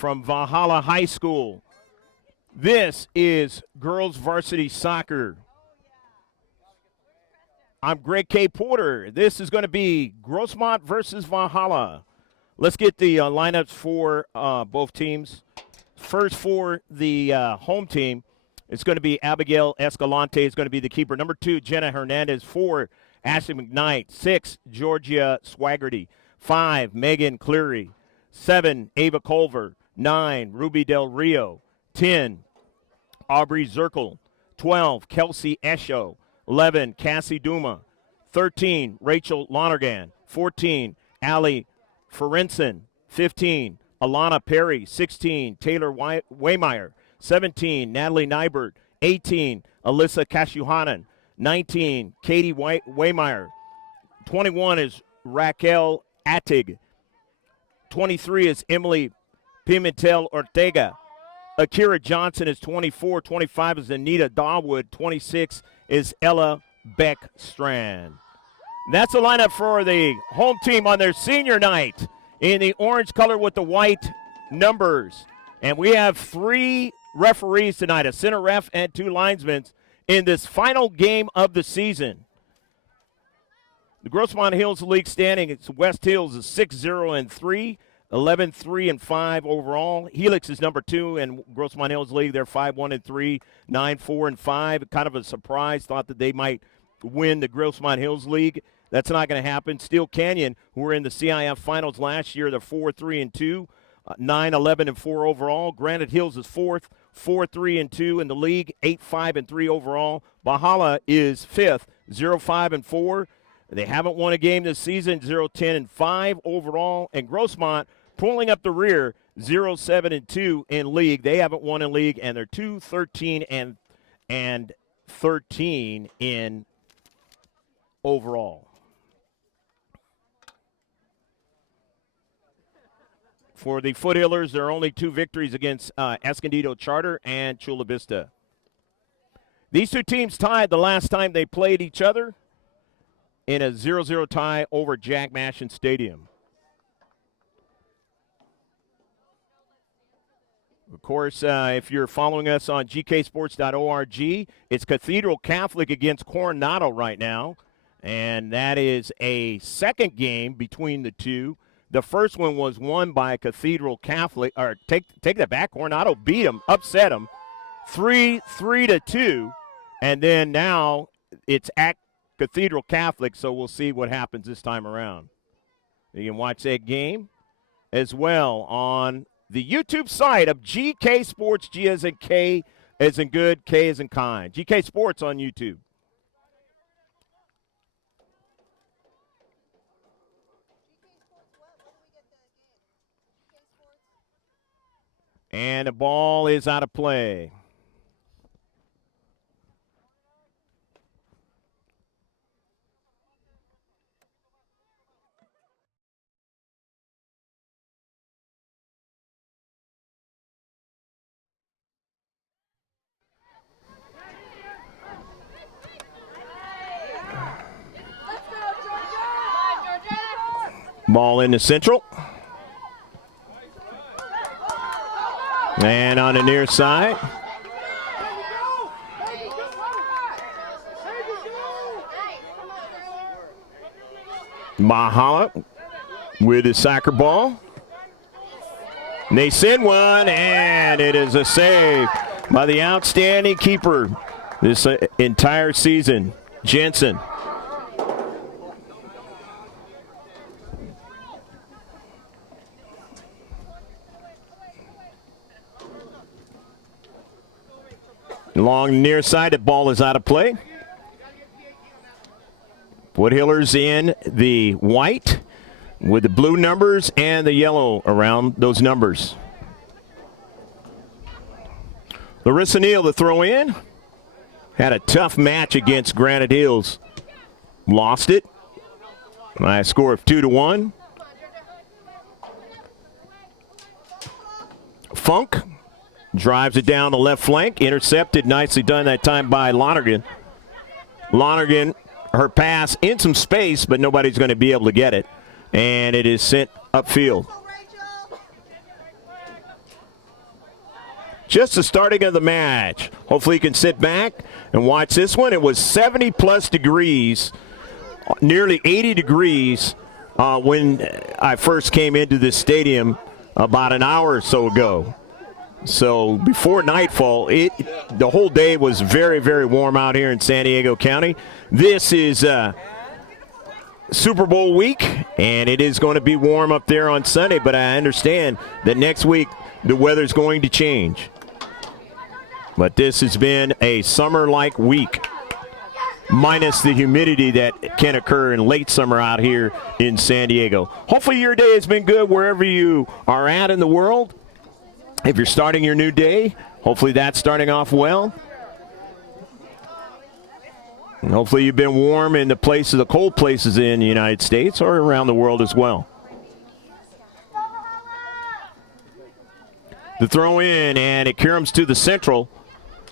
from Valhalla High School. This is girls varsity soccer. I'm Greg K. Porter. This is going to be Grossmont versus Valhalla. Let's get the lineups for both teams. First for the home team, it's going to be Abigail Escalante is going to be the keeper. Number 2, Jenna Hernandez. 4, Ashley McKnight. 6, Georgia Swaggerty. 5, Megan Cleary. 7, Ava Culver. 9, Ruby Del Rio. 10, Aubrey Zirkle. 12, Kelsey Esho. 11, Cassie Duma. 13, Rachel Lonergan. 14, Allie Ferenson. 15, Alana Perry. 16, Taylor Waymeyer. 17, Natalie Nybert. 18, Alyssa Kashuhanan. 19, Katie Waymeyer. 21 is Raquel Attig. 23 is Emily Pimentel Ortega. Akira Johnson is 24. 25 is Anita Dawood. 26 is Ella Beckstrand. That's the lineup for the home team on their senior night in the orange color with the white numbers. And we have 3 referees tonight, a center ref and 2 linesmen in this final game of the season. The Grossmont Hills League standing, it's West Hills is 6-0-3. 11-3-5 overall. Helix is number 2 in Grossmont Hills League. They're 5-1-3, 9-4-5. Kind of a surprise. Thought that they might win the Grossmont Hills League. That's not going to happen. Steel Canyon, who were in the CIF finals last year, they're 4-3-2, 9-11-4 overall. Granite Hills is 4th, 4-3-2 in the league, 8-5-3 overall. Valhalla is 5th, 0-5-4. They haven't won a game this season, 0-10-5 overall. And Grossmont pulling up the rear, 0-7-2 in league. They haven't won in league, and they're 2-13-13 in overall. For the Foothillers, there are only 2 victories against Escondido Charter and Chula Vista. These 2 teams tied the last time they played each other in a 0-0 tie over Jack Mashin Stadium. Of course, if you're following us on gksports.org, it's Cathedral Catholic against Coronado right now, and that is a second game between the two. The first one was won by Cathedral Catholic, or take that back. Coronado beat them, upset them, 3-2, and then now it's at Cathedral Catholic, so we'll see what happens this time around. You can watch that game as well on the YouTube site of GK Sports, G as in K as in good, K as in kind. GK Sports on YouTube. And the ball is out of play. Ball into Central. And on the near side. Valhalla with his soccer ball. And they send one, and it is a save by the outstanding keeper this entire season, Jensen. Along near side, the ball is out of play. Foothillers in the white with the blue numbers and the yellow around those numbers. Larissa Neal, the throw in. Had a tough match against Granite Hills. Lost it by a score of 2-1. Funk drives it down the left flank. Intercepted. Nicely done that time by Lonergan. Lonergan, her pass in some space, but nobody's going to be able to get it. And it is sent upfield. just the starting of the match. Hopefully you can sit back and watch this one. It was 70-plus degrees, nearly 80 degrees when I first came into this stadium about an hour or so ago. So before nightfall, the whole day was very, very warm out here in San Diego County. This is Super Bowl week, and it is going to be warm up there on Sunday, but I understand that next week the weather's going to change. But this has been a summer-like week, minus the humidity that can occur in late summer out here in San Diego. Hopefully your day has been good wherever you are at in the world. If you're starting your new day, hopefully that's starting off well. And hopefully you've been warm in the cold places in the United States or around the world as well. The throw in, and it caroms to the central.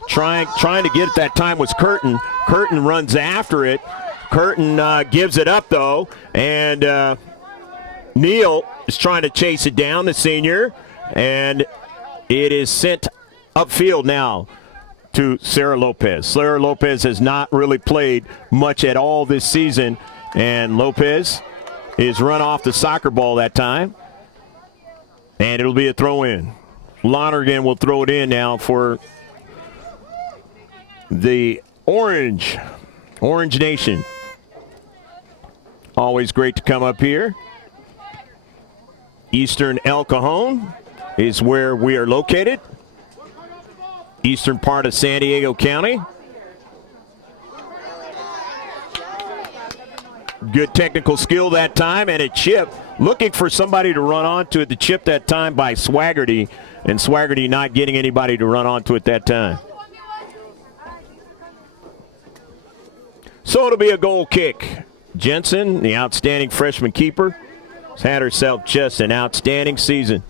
Trying to get it that time was Curtin. Curtin runs after it. Curtin gives it up, though. And Neal is trying to chase it down, the senior. And it is sent upfield now to Sarah Lopez. Sarah Lopez has not really played much at all this season. And Lopez is run off the soccer ball that time. And it'll be a throw in. Lonergan will throw it in now for the Orange Nation. Always great to come up here. Eastern El Cajon is where we are located. Eastern part of San Diego County. Good technical skill that time, and a chip. Looking for somebody to run onto it. The chip that time by Swaggerty, and Swaggerty not getting anybody to run onto it that time. So it'll be a goal kick. Jensen, the outstanding freshman keeper, has had herself just an outstanding season.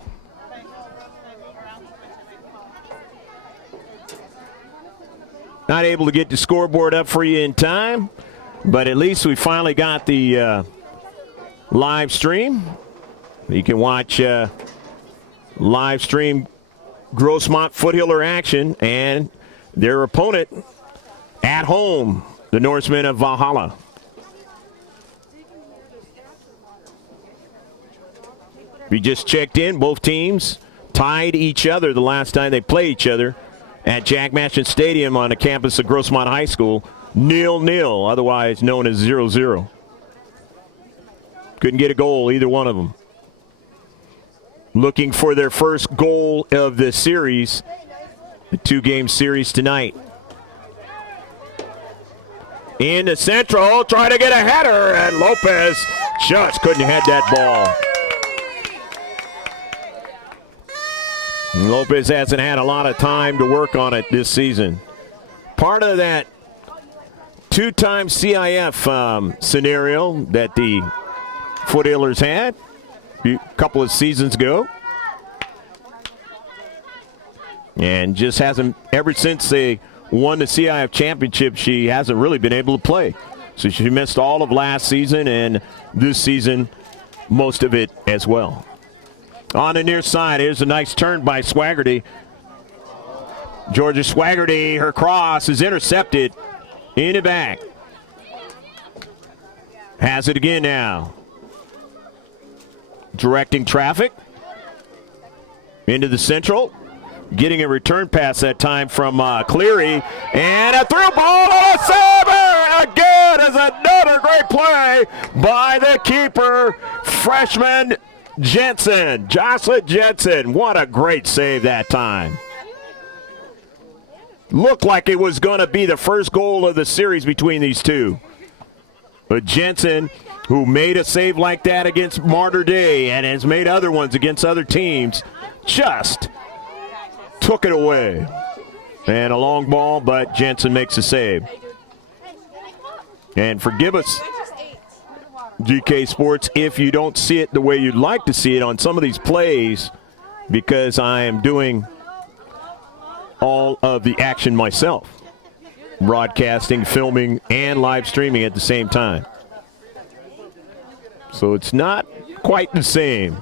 Not able to get the scoreboard up for you in time, but at least we finally got the live stream. You can watch live stream Grossmont Foothiller action and their opponent at home, the Norsemen of Valhalla. We just checked in. Both teams tied each other the last time they played each other at Jack Matchin Stadium on the campus of Grossmont High School. 0-0, otherwise known as 0-0. Couldn't get a goal, either one of them. Looking for their first goal of the series, the two-game series tonight. In the central, trying to get a header, and Lopez just couldn't head that ball. Lopez hasn't had a lot of time to work on it this season. Part of that two-time CIF scenario that the Foothillers had a couple of seasons ago. And just hasn't, ever since they won the CIF championship, she hasn't really been able to play. So she missed all of last season and this season, most of it as well. On the near side, here's a nice turn by Swaggerty. Georgia Swaggerty, her cross is intercepted in the back. Has it again now. Directing traffic into the central. Getting a return pass that time from Cleary. And a through ball and a saver! Again is another great play by the keeper, freshman Jensen. Jocelyn Jensen. What a great save that time. Looked like it was going to be the first goal of the series between these two. But Jensen, who made a save like that against Martyr Day and has made other ones against other teams, just took it away. And a long ball, but Jensen makes a save. And forgive us, GK Sports, if you don't see it the way you'd like to see it on some of these plays, because I am doing all of the action myself. Broadcasting, filming, and live streaming at the same time. So it's not quite the same.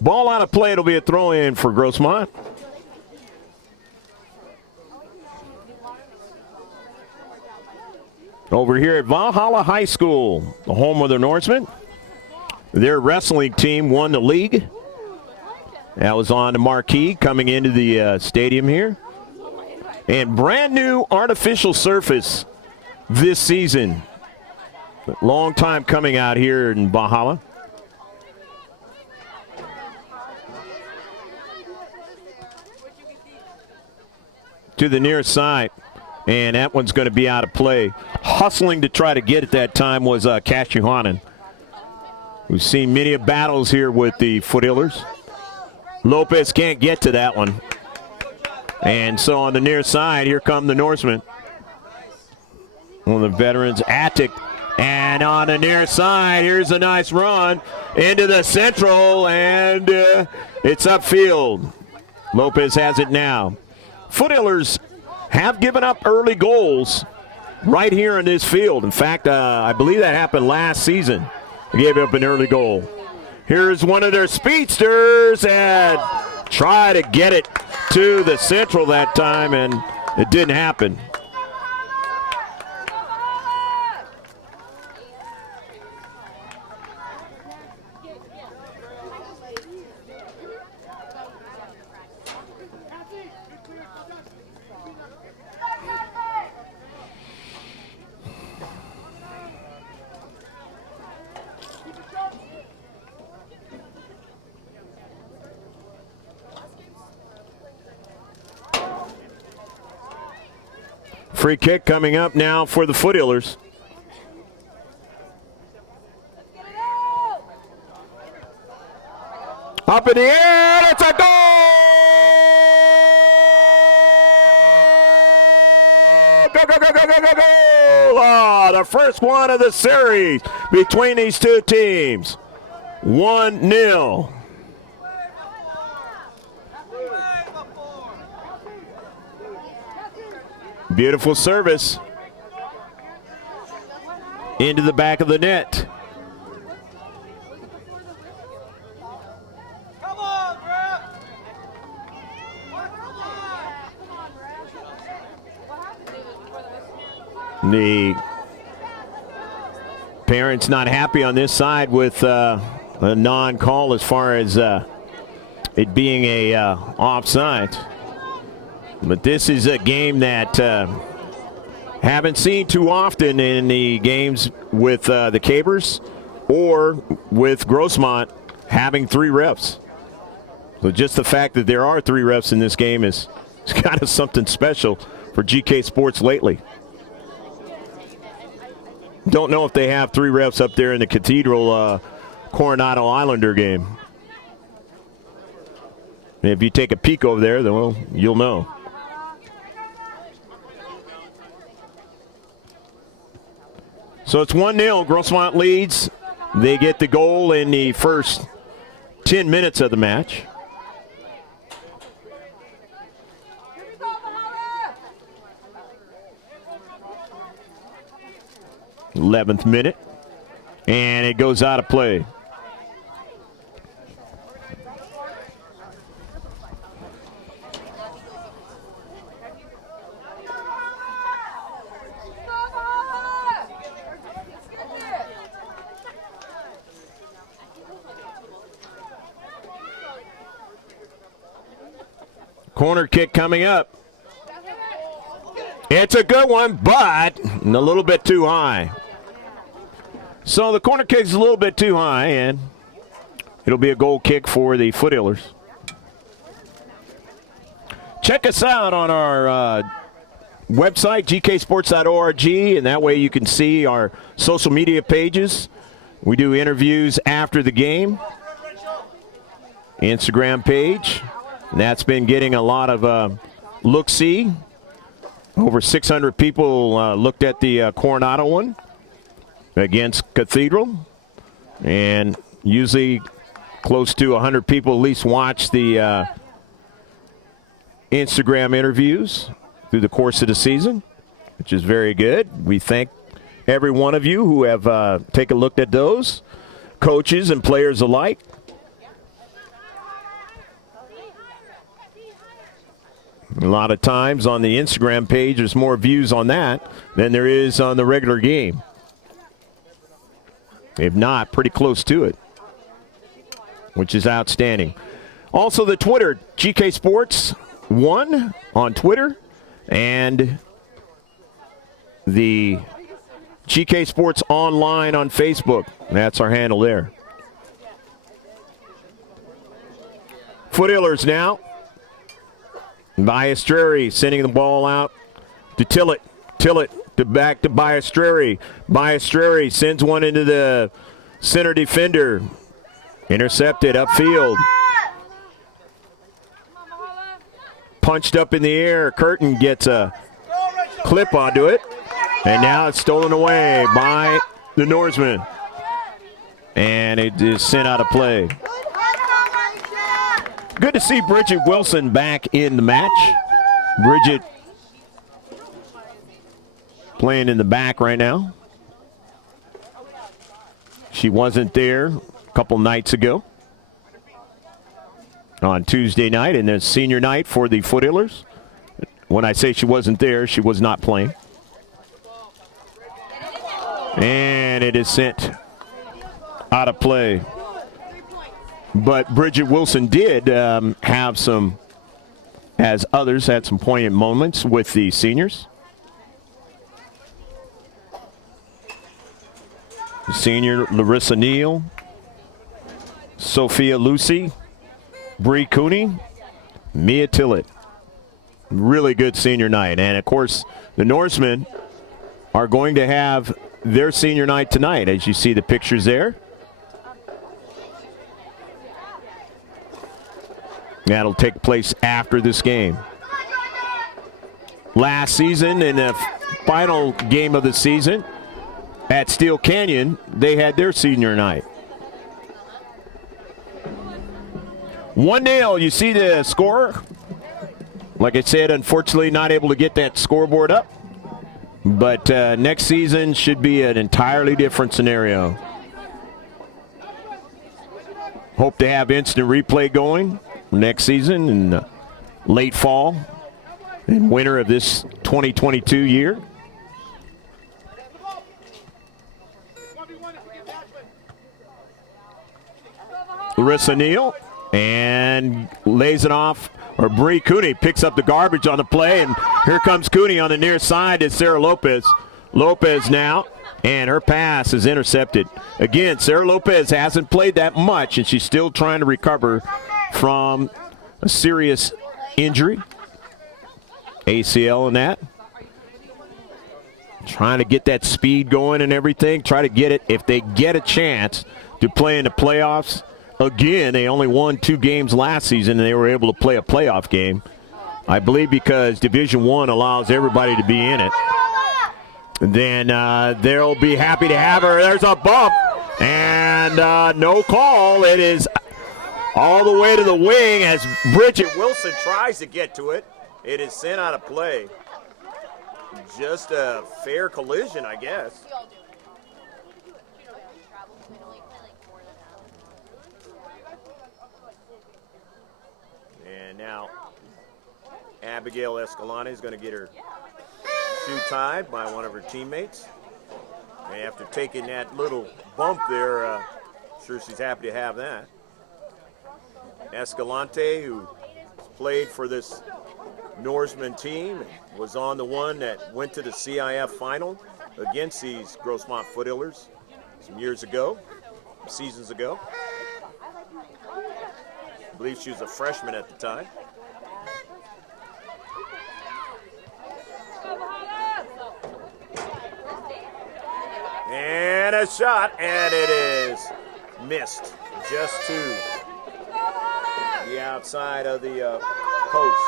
Ball out of play. It'll be a throw-in for Grossmont. Over here at Valhalla High School, the home of the Norsemen. Their wrestling team won the league. That was on the marquee coming into the stadium here. And brand new artificial surface this season. Long time coming out here in Valhalla. To the near side. And that one's going to be out of play. Hustling to try to get it that time was Kashuhanen. We've seen many battles here with the Foothillers. Lopez can't get to that one. And so on the near side, here come the Norsemen. One of the veterans, Attic. And on the near side, here's a nice run into the central, and it's upfield. Lopez has it now. Foothillers have given up early goals right here in this field. In fact, I believe that happened last season. They gave up an early goal. Here's one of their speedsters, and try to get it to the central that time, and it didn't happen. Free kick coming up now for the Foothillers. Up in the air, it's a goal! Go, go, go, go, go, go, go! Oh, the first one of the series between these two teams. 1-0. Beautiful service into the back of the net. Come on, The parents not happy on this side with a non-call as far as it being a offside. But this is a game that haven't seen too often in the games with the Cabers or with Grossmont having 3 refs. So just the fact that there are 3 refs in this game is kind of something special for GK Sports lately. Don't know if they have 3 refs up there in the Cathedral Coronado Islander game. And if you take a peek over there, then well, you'll know. So it's 1-0. Grossmont leads. They get the goal in the first 10 minutes of the match. th minute. And it goes out of play. Corner kick coming up. It's a good one, but a little bit too high. So the corner kick is a little bit too high, and it'll be a goal kick for the Foothillers. Check us out on our website, gksports.org, and that way you can see our social media pages. We do interviews after the game. Instagram page. And that's been getting a lot of look-see. Over 600 people looked at the Coronado one against Cathedral. And usually close to 100 people at least watch the Instagram interviews through the course of the season, which is very good. We thank every one of you who have taken a look at those, coaches and players alike. A lot of times on the Instagram page, there's more views on that than there is on the regular game. If not, pretty close to it, which is outstanding. Also, the Twitter, GK Sports 1 on Twitter, and the GK Sports Online on Facebook. That's our handle there. Foothillers now. Baistreri sending the ball out to Tillett. Tillett to back to Baistreri. Baistreri sends one into the center defender. Intercepted upfield. Punched up in the air. Curtin gets a clip onto it. And now it's stolen away by the Norsemen. And it is sent out of play. Good to see Bridget Wilson back in the match. Bridget playing in the back right now. She wasn't there a couple nights ago on Tuesday night, and then senior night for the Foothillers. When I say she wasn't there, she was not playing. And it is sent out of play. But Bridget Wilson did have some, as others, had some poignant moments with the seniors. Senior Larissa Neal, Sophia Lucy, Bree Cooney, Mia Tillett. Really good senior night. And, of course, the Norsemen are going to have their senior night tonight, as you see the pictures there. That'll take place after this game. Last season, in the final game of the season at Steel Canyon, they had their senior night. 1-0, you see the score. Like I said, unfortunately not able to get that scoreboard up. But next season should be an entirely different scenario. Hope to have instant replay going next season in late fall and winter of this 2022 year. Larissa Neal and lays it off, or Bree Cooney picks up the garbage on the play, and here comes Cooney on the near side to Sarah Lopez. Lopez now, and her pass is intercepted. Again, Sarah Lopez hasn't played that much, and she's still trying to recover from a serious injury, ACL and that. Trying to get that speed going and everything. Try to get it if they get a chance to play in the playoffs. Again, they only won 2 games last season, and they were able to play a playoff game. I believe because Division I allows everybody to be in it. Then they'll be happy to have her. There's a bump, and no call. It is all the way to the wing as Bridget Wilson tries to get to it. It is sent out of play. Just a fair collision, I guess. And now Abigail Escalante is going to get her shoe tied by one of her teammates. And after taking that little bump there, sure she's happy to have that. Escalante, who played for this Norsemen team, was on the one that went to the CIF final against these Grossmont Foothillers some seasons ago. I believe she was a freshman at the time. And a shot, and it is missed just to the outside of the post.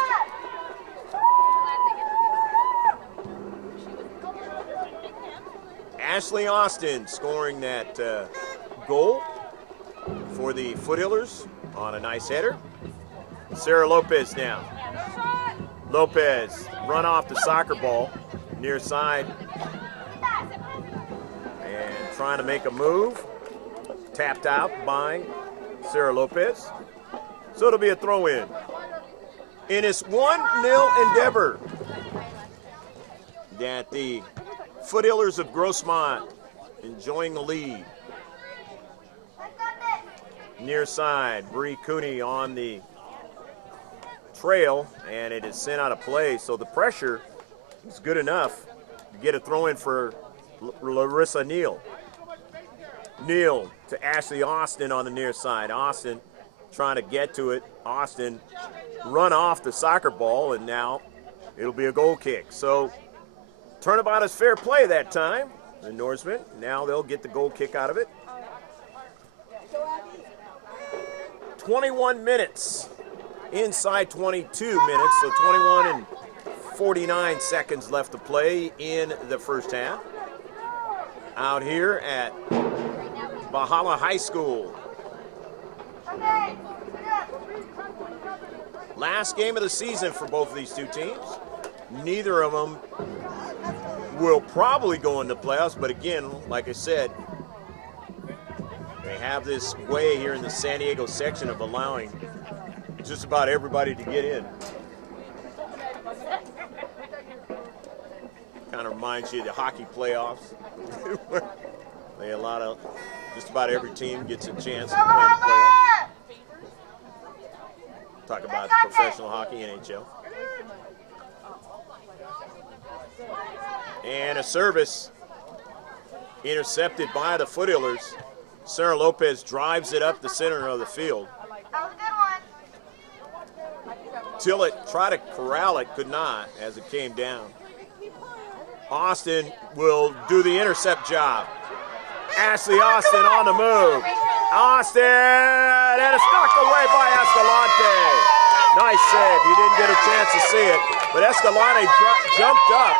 Ashley Austin scoring that goal for the Foothillers on a nice header. Sarah Lopez now. Lopez run off the soccer ball near side and trying to make a move. Tapped out by Sarah Lopez. So it'll be a throw in. in this 1-0 endeavor that the Foothillers of Grossmont enjoying the lead. Near side, Bree Cooney on the trail, and it is sent out of play. So the pressure is good enough to get a throw in for Larissa Neal. Neal to Ashley Austin on the near side. Austin trying to get to it. Austin run off the soccer ball, and now it'll be a goal kick. So turnabout is fair play that time. The Norsemen, now they'll get the goal kick out of it. 21 minutes inside 22 minutes, so 21 and 49 seconds left to play in the first half. Out here at Valhalla High School. Last game of the season for both of these two teams. Neither of them will probably go into playoffs, but again, like I said, they have this way here in the San Diego section of allowing just about everybody to get in. Kind of reminds you of the hockey playoffs. They allow just about every team gets a chance to play in the playoffs. Talk about professional hockey, NHL. And a service intercepted by the Foothillers. Sarah Lopez drives it up the center of the field. That was a good one. Tillett tried to corral it, could not as it came down. Austin will do the intercept job. Ashley Austin on the move. Austin, and it's knocked away by Escalante. Nice save. You didn't get a chance to see it, but Escalante jumped up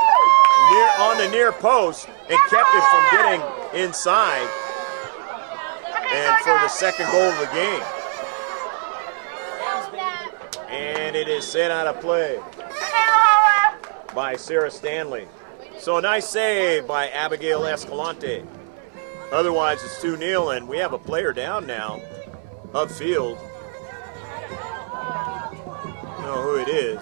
on the near post and kept it from getting inside. And for the second goal of the game. And it is sent out of play by Sarah Stanley. So a nice save by Abigail Escalante. Otherwise, it's 2-0, and we have a player down now, upfield. I don't know who it is.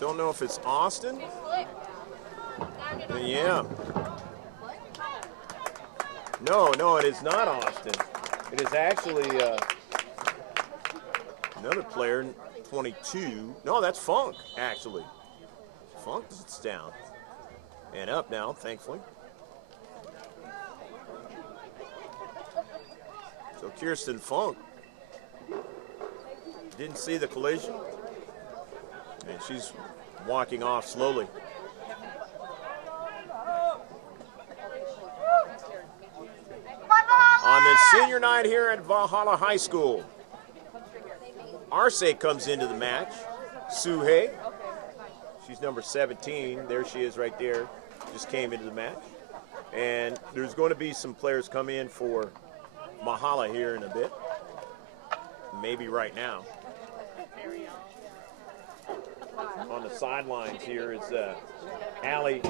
Don't know if it's Austin. Yeah. No, it is not Austin. It is actually another player, 22. No, that's Funk, actually. Funk is down. And up now, thankfully. So Kirsten Funk didn't see the collision. And she's walking off slowly. On the senior night here at Valhalla High School, Arce comes into the match. Suhei, she's number 17. There she is right there. Just came into the match. And there's going to be some players come in for Mahala here in a bit. Maybe right now. On the sidelines here is Allie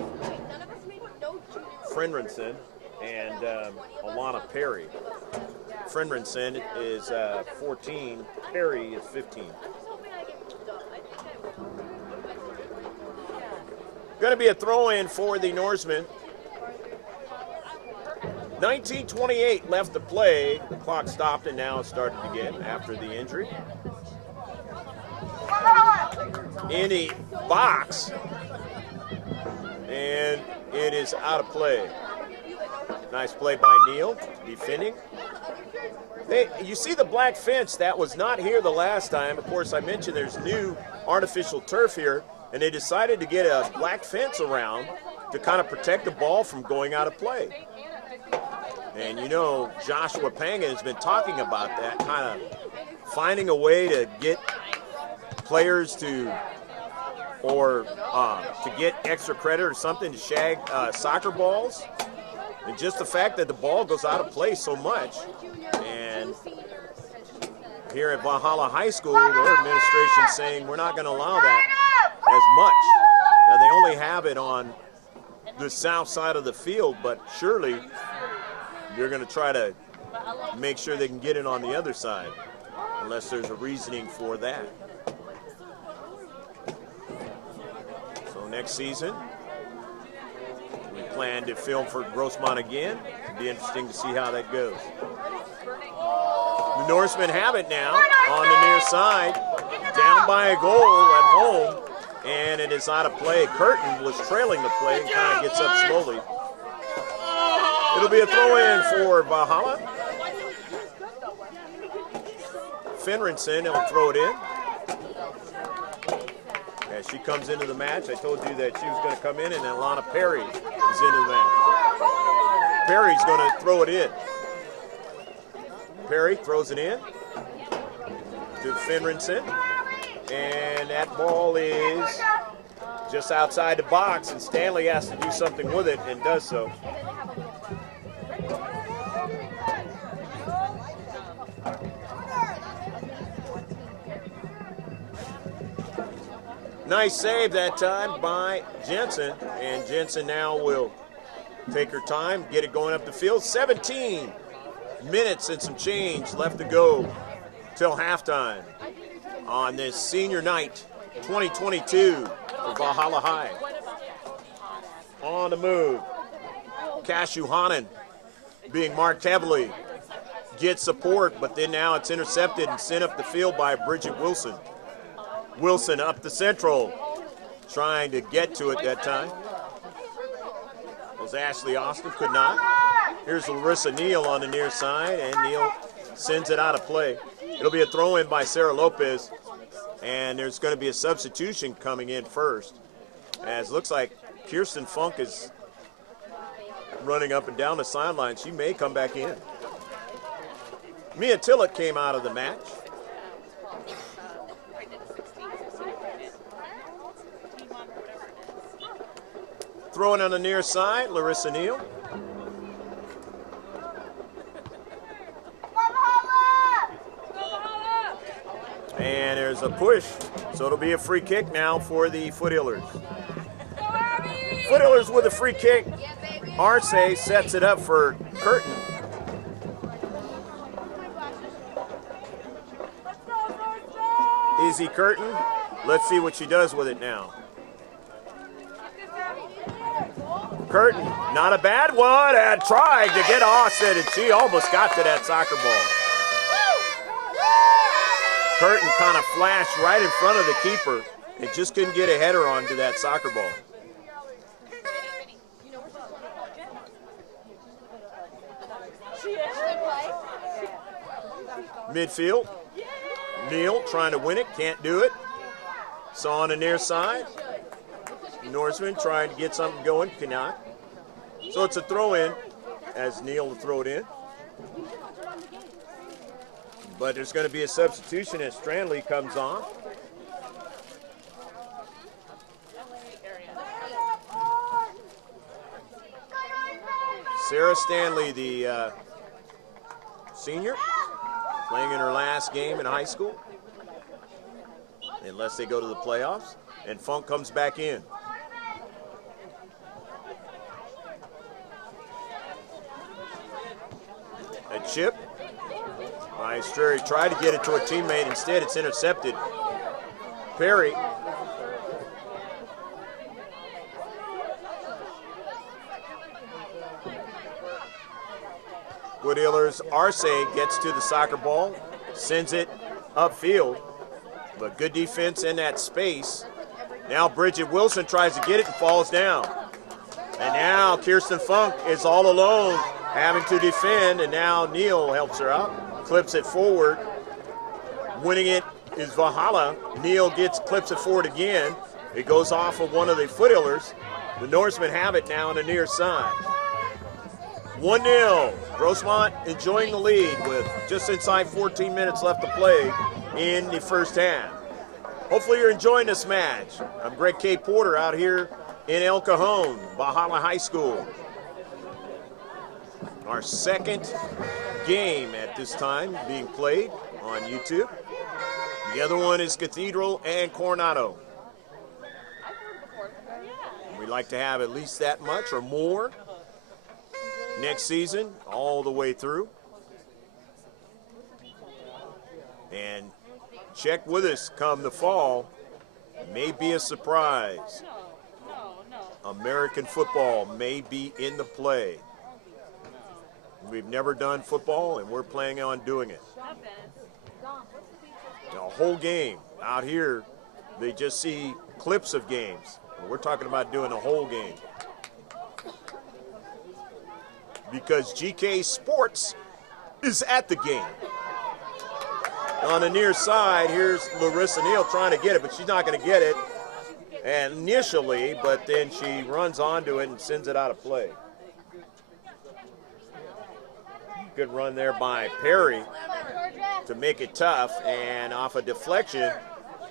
Frenrensen and Alana Perry. Frenrensen is 14, Perry is 15. Going to be a throw-in for the Norsemen. 19:28 left to play. The clock stopped and now it's started again after the injury. In the box, and it is out of play. Nice play by Neal, defending. You see the black fence, that was not here the last time. Of course, I mentioned there's new artificial turf here, and they decided to get a black fence around to kind of protect the ball from going out of play. And you know, Joshua Pangan has been talking about that, kind of finding a way to get players to get extra credit or something to shag soccer balls. And just the fact that the ball goes out of play so much. And here at Valhalla High School, their administration saying we're not going to allow that as much. Now they only have it on the south side of the field, but surely you're going to try to make sure they can get it on the other side, unless there's a reasoning for that. So next season, we plan to film for Grossmont again. It'll be interesting to see how that goes. The Norsemen have it now on the near side, down by a goal at home, and it is out of play. Curtin was trailing the play and kind of gets up slowly. It'll be a throw-in for Valhalla. Finrinson will throw it in. As she comes into the match, I told you that she was going to come in, and Alana Perry is into the match. Perry's going to throw it in. Perry throws it in to Finrinson, and that ball is just outside the box, and Stanley has to do something with it and does so. Nice save that time by Jensen, and Jensen now will take her time, get it going up the field. 17 minutes and some change left to go till halftime on this senior night 2022 for Valhalla High. On the move, Cashew Hanan being marked heavily, gets support, but then now it's intercepted and sent up the field by Bridget Wilson. Wilson up the central, trying to get to it that time. Was Ashley Austin, could not. Here's Larissa Neal on the near side, and Neal sends it out of play. It'll be a throw-in by Sarah Lopez, and there's going to be a substitution coming in first, as looks like Kirsten Funk is running up and down the sideline. She may come back in. Mia Tillett came out of the match. Throwing on the near side, Larissa Neal. And there's a push, so it'll be a free kick now for the Foothillers. Foothillers with a free kick. Arce sets it up for Curtin. Izzy Curtin. Let's see what she does with it now. Curtin, not a bad one, and tried to get Austin, and she almost got to that soccer ball. Curtin kind of flashed right in front of the keeper and just couldn't get a header onto that soccer ball. Midfield, Neal trying to win it, can't do it. Saw on the near side. Norseman trying to get something going, cannot. So it's a throw-in as Neal will throw it in. But there's going to be a substitution as Strandley comes on. Sarah Stanley, the senior, playing in her last game in high school, unless they go to the playoffs. And Funk comes back in. A chip by Strary, tried to get it to a teammate. Instead, it's intercepted. Perry. Foothillers, Arce gets to the soccer ball, sends it upfield, but good defense in that space. Now Bridget Wilson tries to get it and falls down. And now Kirsten Funk is all alone, having to defend, and now Neal helps her out, clips it forward. Winning it is Valhalla. Neal clips it forward again. It goes off of one of the Foothillers. The Norsemen have it now on the near side. 1-0. Grossmont enjoying the lead with just inside 14 minutes left to play in the first half. Hopefully you're enjoying this match. I'm Greg K. Porter out here in El Cajon, Valhalla High School. Our second game at this time being played on YouTube. The other one is Cathedral and Coronado. We like to have at least that much or more next season, all the way through. And check with us come the fall. May be a surprise. American football may be in the play. We've never done football, and we're planning on doing it. A whole game. Out here, they just see clips of games. We're talking about doing a whole game. Because GK Sports is at the game. On the near side, here's Larissa Neal trying to get it, but she's not going to get it initially, but then she runs onto it and sends it out of play. Good run there by Perry to make it tough, and off a deflection,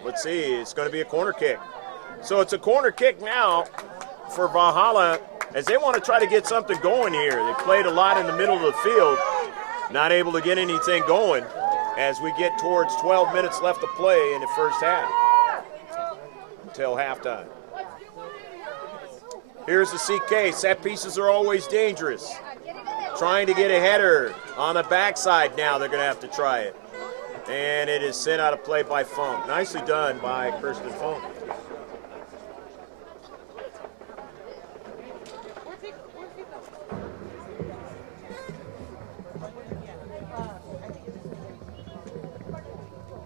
let's see, it's going to be a corner kick. So it's a corner kick now for Valhalla as they want to try to get something going here. They played a lot in the middle of the field, not able to get anything going as we get towards 12 minutes left to play in the first half until halftime. Here's the CK. Set pieces are always dangerous. Trying to get a header on the backside now. They're going to have to try it. And it is sent out of play by Funk. Nicely done by Kirsten Funk.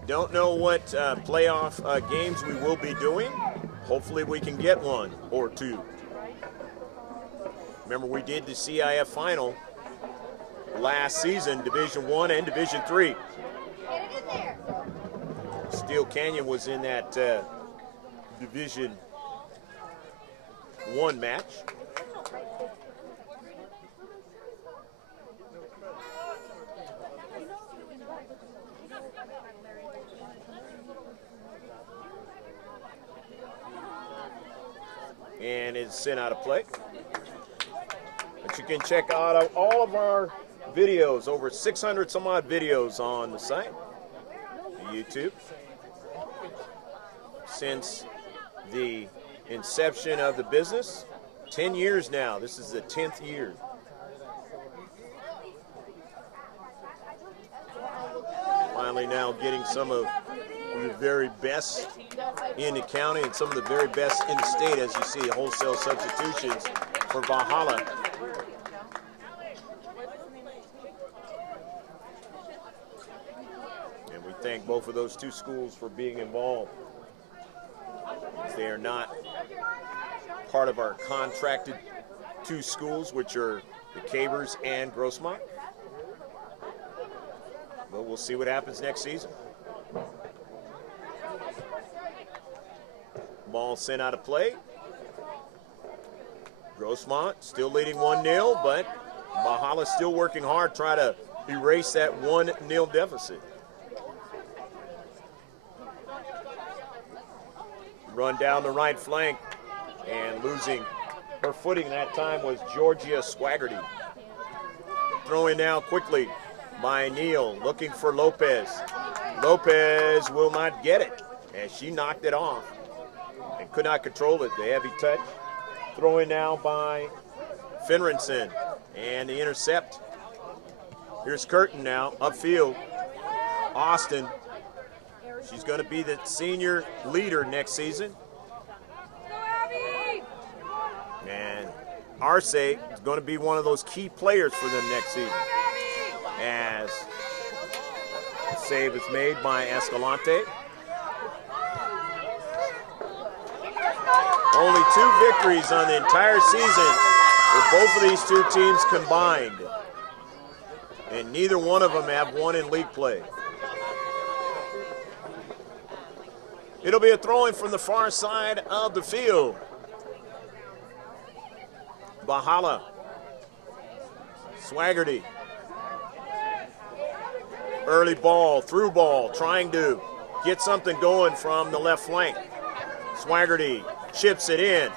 Don't know what playoff games we will be doing. Hopefully we can get one or two. Remember, we did the CIF final last season, Division I and Division III. Steel Canyon was in that Division I match. And it's sent out of play. But you can check out all of our videos, over 600 some odd videos on the site, YouTube. Since the inception of the business, 10 years now. This is the 10th year. Finally now getting some of the very best in the county and some of the very best in the state, as you see wholesale substitutions for Valhalla. And we thank both of those two schools for being involved. They are not part of our contracted two schools, which are the Cavers and Grossmont. But we'll see what happens next season. Ball sent out of play. Grossmont still leading 1-0, but Valhalla still working hard trying to erase that 1-0 deficit. Run down the right flank, and losing her footing that time was Georgia Swaggerty. Throwing now quickly by Neal, looking for Lopez. Lopez will not get it as she knocked it off and could not control it. The heavy touch. Throwing now by Finrinson, and the intercept. Here's Curtin now, upfield. Austin. She's going to be the senior leader next season. And Arce is going to be one of those key players for them next season. As the save is made by Escalante. Only 2 victories on the entire season with both of these two teams combined. And neither one of them have won in league play. It'll be a throw-in from the far side of the field. Valhalla. Swaggerty. Early ball, through ball, trying to get something going from the left flank. Swaggerty chips it in.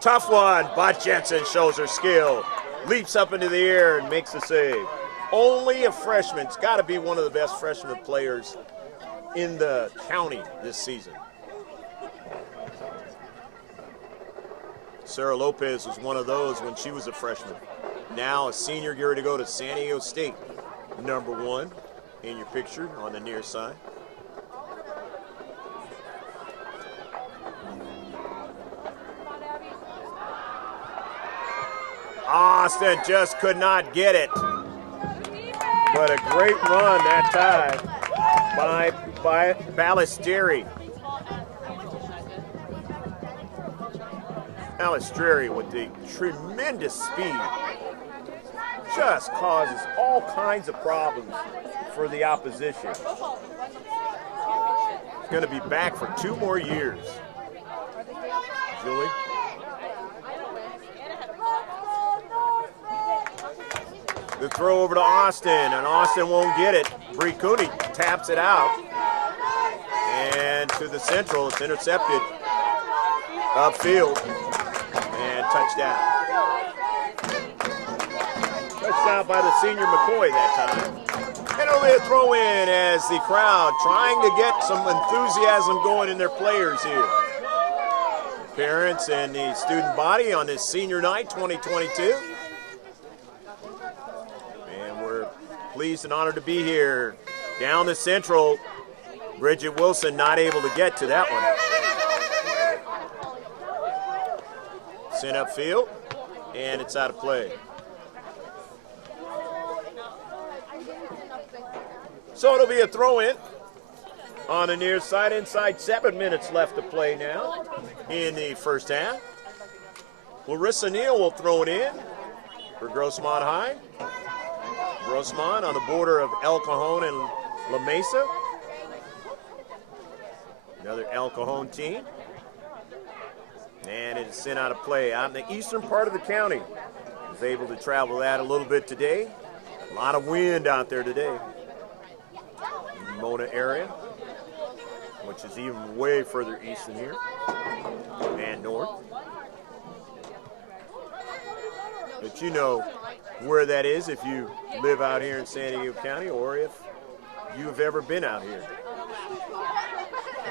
Tough one, but Jensen shows her skill. Leaps up into the air and makes the save. Only a freshman. It's got to be one of the best freshman players in the county this season. Sarah Lopez was one of those when she was a freshman. Now a senior geared to go to San Diego State. Number 1 in your picture on the near side. Austin just could not get it. But a great run that time by Ballestieri. Ballestieri with the tremendous speed just causes all kinds of problems for the opposition. He's going to be back for 2 more years. Julie? The throw over to Austin, and Austin won't get it. Bree Cooney taps it out. And to the central, it's intercepted upfield. And touchdown. Touchdown by the senior McCoy that time. And only a throw in as the crowd trying to get some enthusiasm going in their players here. Parents and the student body on this senior night 2022. Pleased and honored to be here. Down the central, Bridget Wilson not able to get to that one. Sent upfield, and it's out of play. So it'll be a throw-in on the near side, inside 7 minutes left to play now in the first half. Larissa Neal will throw it in for Grossmont High. Grossmont on the border of El Cajon and La Mesa. Another El Cajon team. And it is sent out of play out in the eastern part of the county. Was able to travel that a little bit today. A lot of wind out there today. In the Mona area, which is even way further east than here. And north. But you know where that is if you live out here in San Diego County or if you've ever been out here.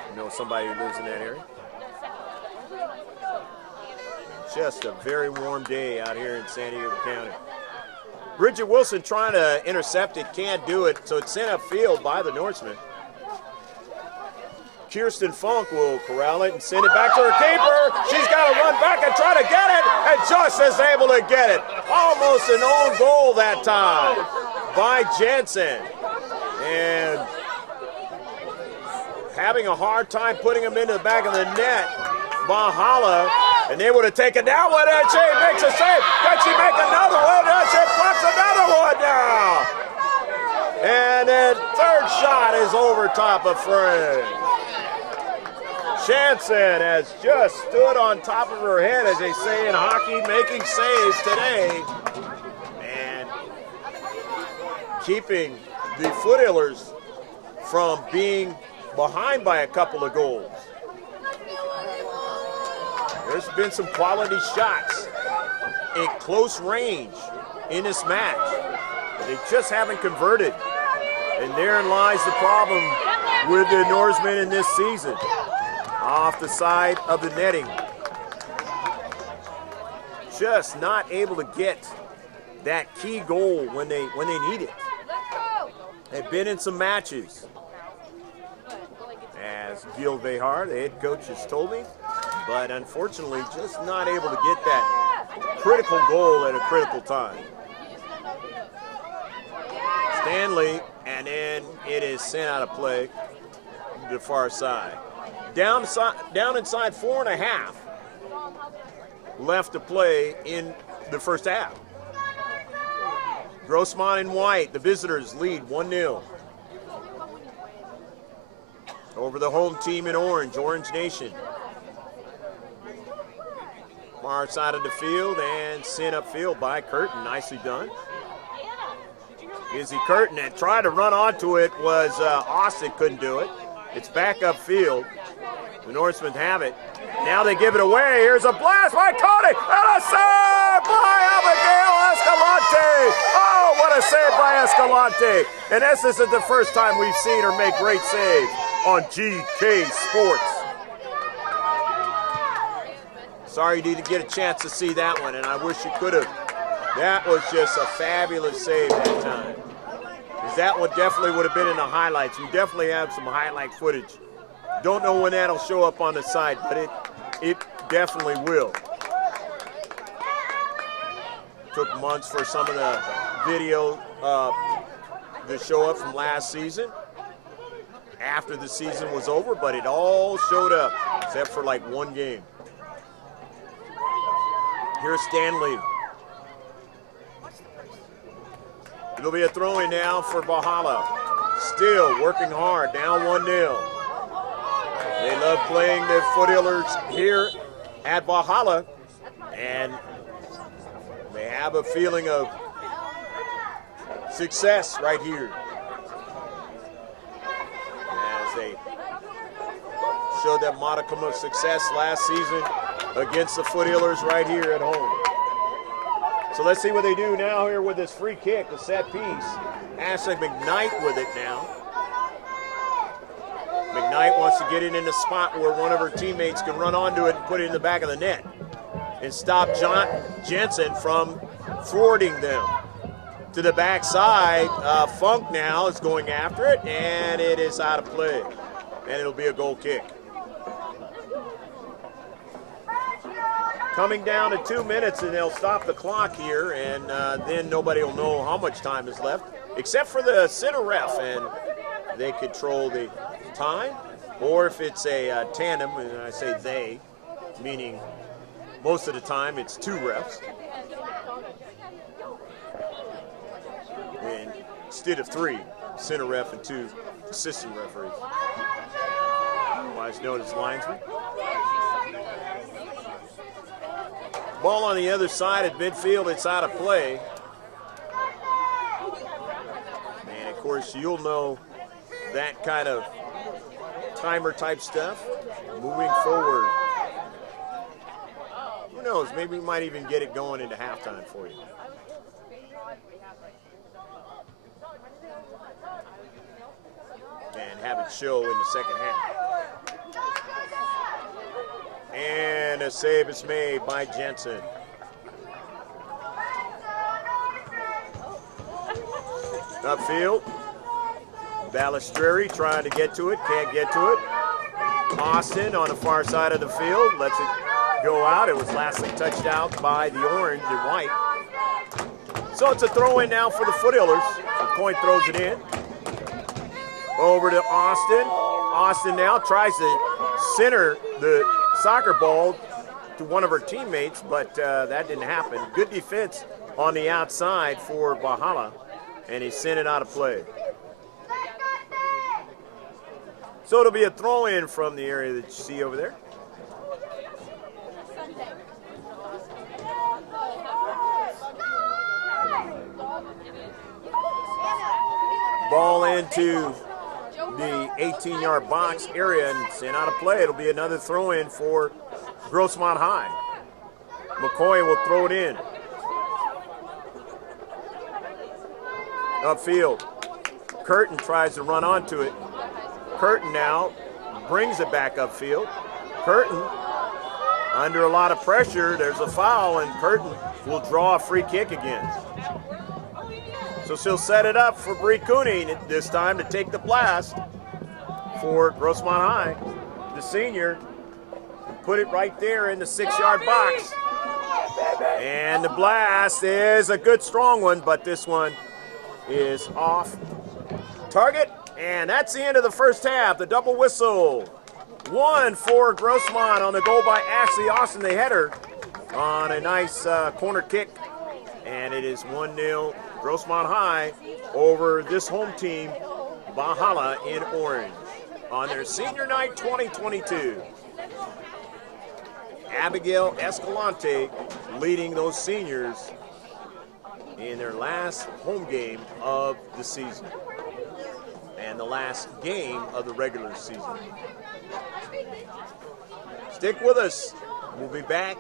You know somebody who lives in that area. Just a very warm day out here in San Diego County. Bridget Wilson trying to intercept it, can't do it, so it's sent upfield by the Norsemen. Kirsten Funk will corral it and send it back to her keeper. She's got to run back and try to get it, and just is able to get it. Almost an own goal that time by Jensen. And having a hard time putting him into the back of the net, Valhalla, and they would have taken that one, and she makes a save. Can she make another one? And she plucks another one now. And then third shot is over top of frame. Jansen has just stood on top of her head, as they say in hockey, making saves today. And keeping the Foothillers from being behind by a couple of goals. There's been some quality shots in close range in this match. They just haven't converted. And therein lies the problem with the Norsemen in this season. Off the side of the netting. Just not able to get that key goal when they need it. They've been in some matches. As Gil Behar, the head coach, has told me. But unfortunately, just not able to get that critical goal at a critical time. Stanley, and then it is sent out of play to the far side. Down inside 4.5 left to play in the first half. Grossmont in white, the visitors lead 1-0. Over the home team in orange, Orange Nation. Far side of the field and sent upfield by Curtin, nicely done. Izzy Curtin had tried to run onto it, was Austin, couldn't do it. It's back upfield. The Norsemen have it. Now they give it away. Here's a blast by Cody, and a save by Abigail Escalante. Oh, what a save by Escalante. And this isn't the first time we've seen her make great saves on GK Sports. Sorry you didn't get a chance to see that one, and I wish you could have. That was just a fabulous save that time. Because that one definitely would have been in the highlights. We definitely have some highlight footage. Don't know when that'll show up on the site, but it definitely will. Took months for some of the video to show up from last season after the season was over, but it all showed up except for like one game. Here's Stanley. It'll be a throw-in now for Valhalla. Still working hard, down 1-0. They love playing the Foothillers here at Valhalla, and they have a feeling of success right here as they showed that modicum of success last season against the Foothillers right here at home. So let's see what they do now here with this free kick, the set piece. Ashley McKnight with it now. McKnight wants to get it in a spot where one of her teammates can run onto it and put it in the back of the net and stop Jensen from thwarting them. To the backside, Funk now is going after it, and it is out of play. And it'll be a goal kick. Coming down to 2 minutes, and they'll stop the clock here, and then nobody will know how much time is left, except for the center ref, and they control the time. Or if it's a tandem, and I say they, meaning most of the time it's 2 refs. And instead of 3, center ref and 2 assistant referees. Otherwise known as linesmen. Ball on the other side at midfield, it's out of play. And of course, you'll know that kind of timer type stuff moving forward. Who knows, maybe we might even get it going into halftime for you. And have it show in the second half. And a save is made by Jensen. Upfield. Balistreri trying to get to it, can't get to it. Austin on the far side of the field, lets it go out. It was lastly touched out by the orange and white. So it's a throw-in now for the Foothillers. Point throws it in. Over to Austin. Austin now tries to center the soccer ball to one of her teammates, but that didn't happen. Good defense on the outside for Valhalla, and he sent it out of play. So it'll be a throw-in from the area that you see over there. Ball into the 18-yard box area and sent out of play. It'll be another throw-in for Grossmont High. McCoy will throw it in. Upfield. Curtin tries to run onto it. Curtin now brings it back upfield. Curtin under a lot of pressure. There's a foul, and Curtin will draw a free kick again. So she'll set it up for Bree Cooney this time to take the blast for Grossmont High. The senior put it right there in the 6-yard box. And the blast is a good strong one, but this one is off target. And that's the end of the first half. The double whistle. 1 for Grossmont on the goal by Ashley Austin, the header, on a nice corner kick. And it is 1-0 Grossmont High over this home team, Valhalla in orange, on their senior night 2022. Abigail Escalante leading those seniors in their last home game of the season and the last game of the regular season. Stick with us. We'll be back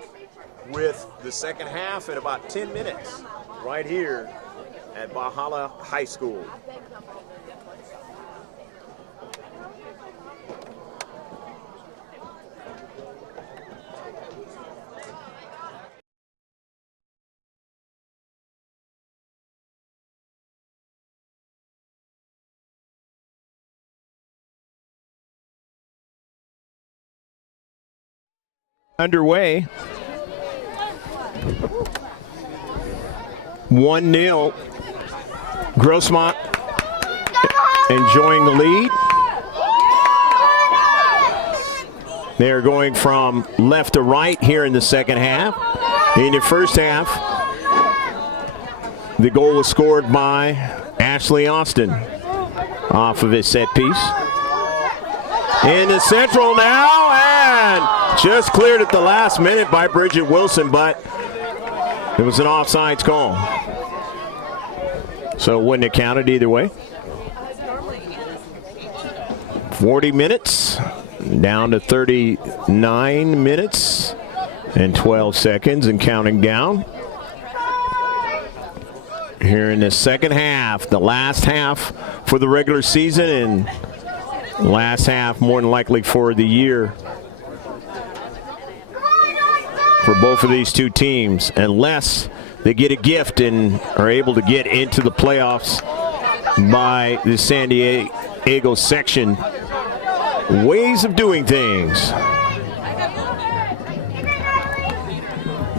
with the second half in about 10 minutes right here at Valhalla High School. Underway. 1-0. Grossmont enjoying the lead. They're going from left to right here in the second half. In the first half, the goal was scored by Ashley Austin off of his set piece. In the central now, and just cleared at the last minute by Bridget Wilson, but it was an offsides call. So it wouldn't have counted either way. 40 minutes, down to 39 minutes and 12 seconds and counting down. Here in the second half, the last half for the regular season and last half more than likely for the year for both of these two teams, unless they get a gift and are able to get into the playoffs by the San Diego section. Ways of doing things.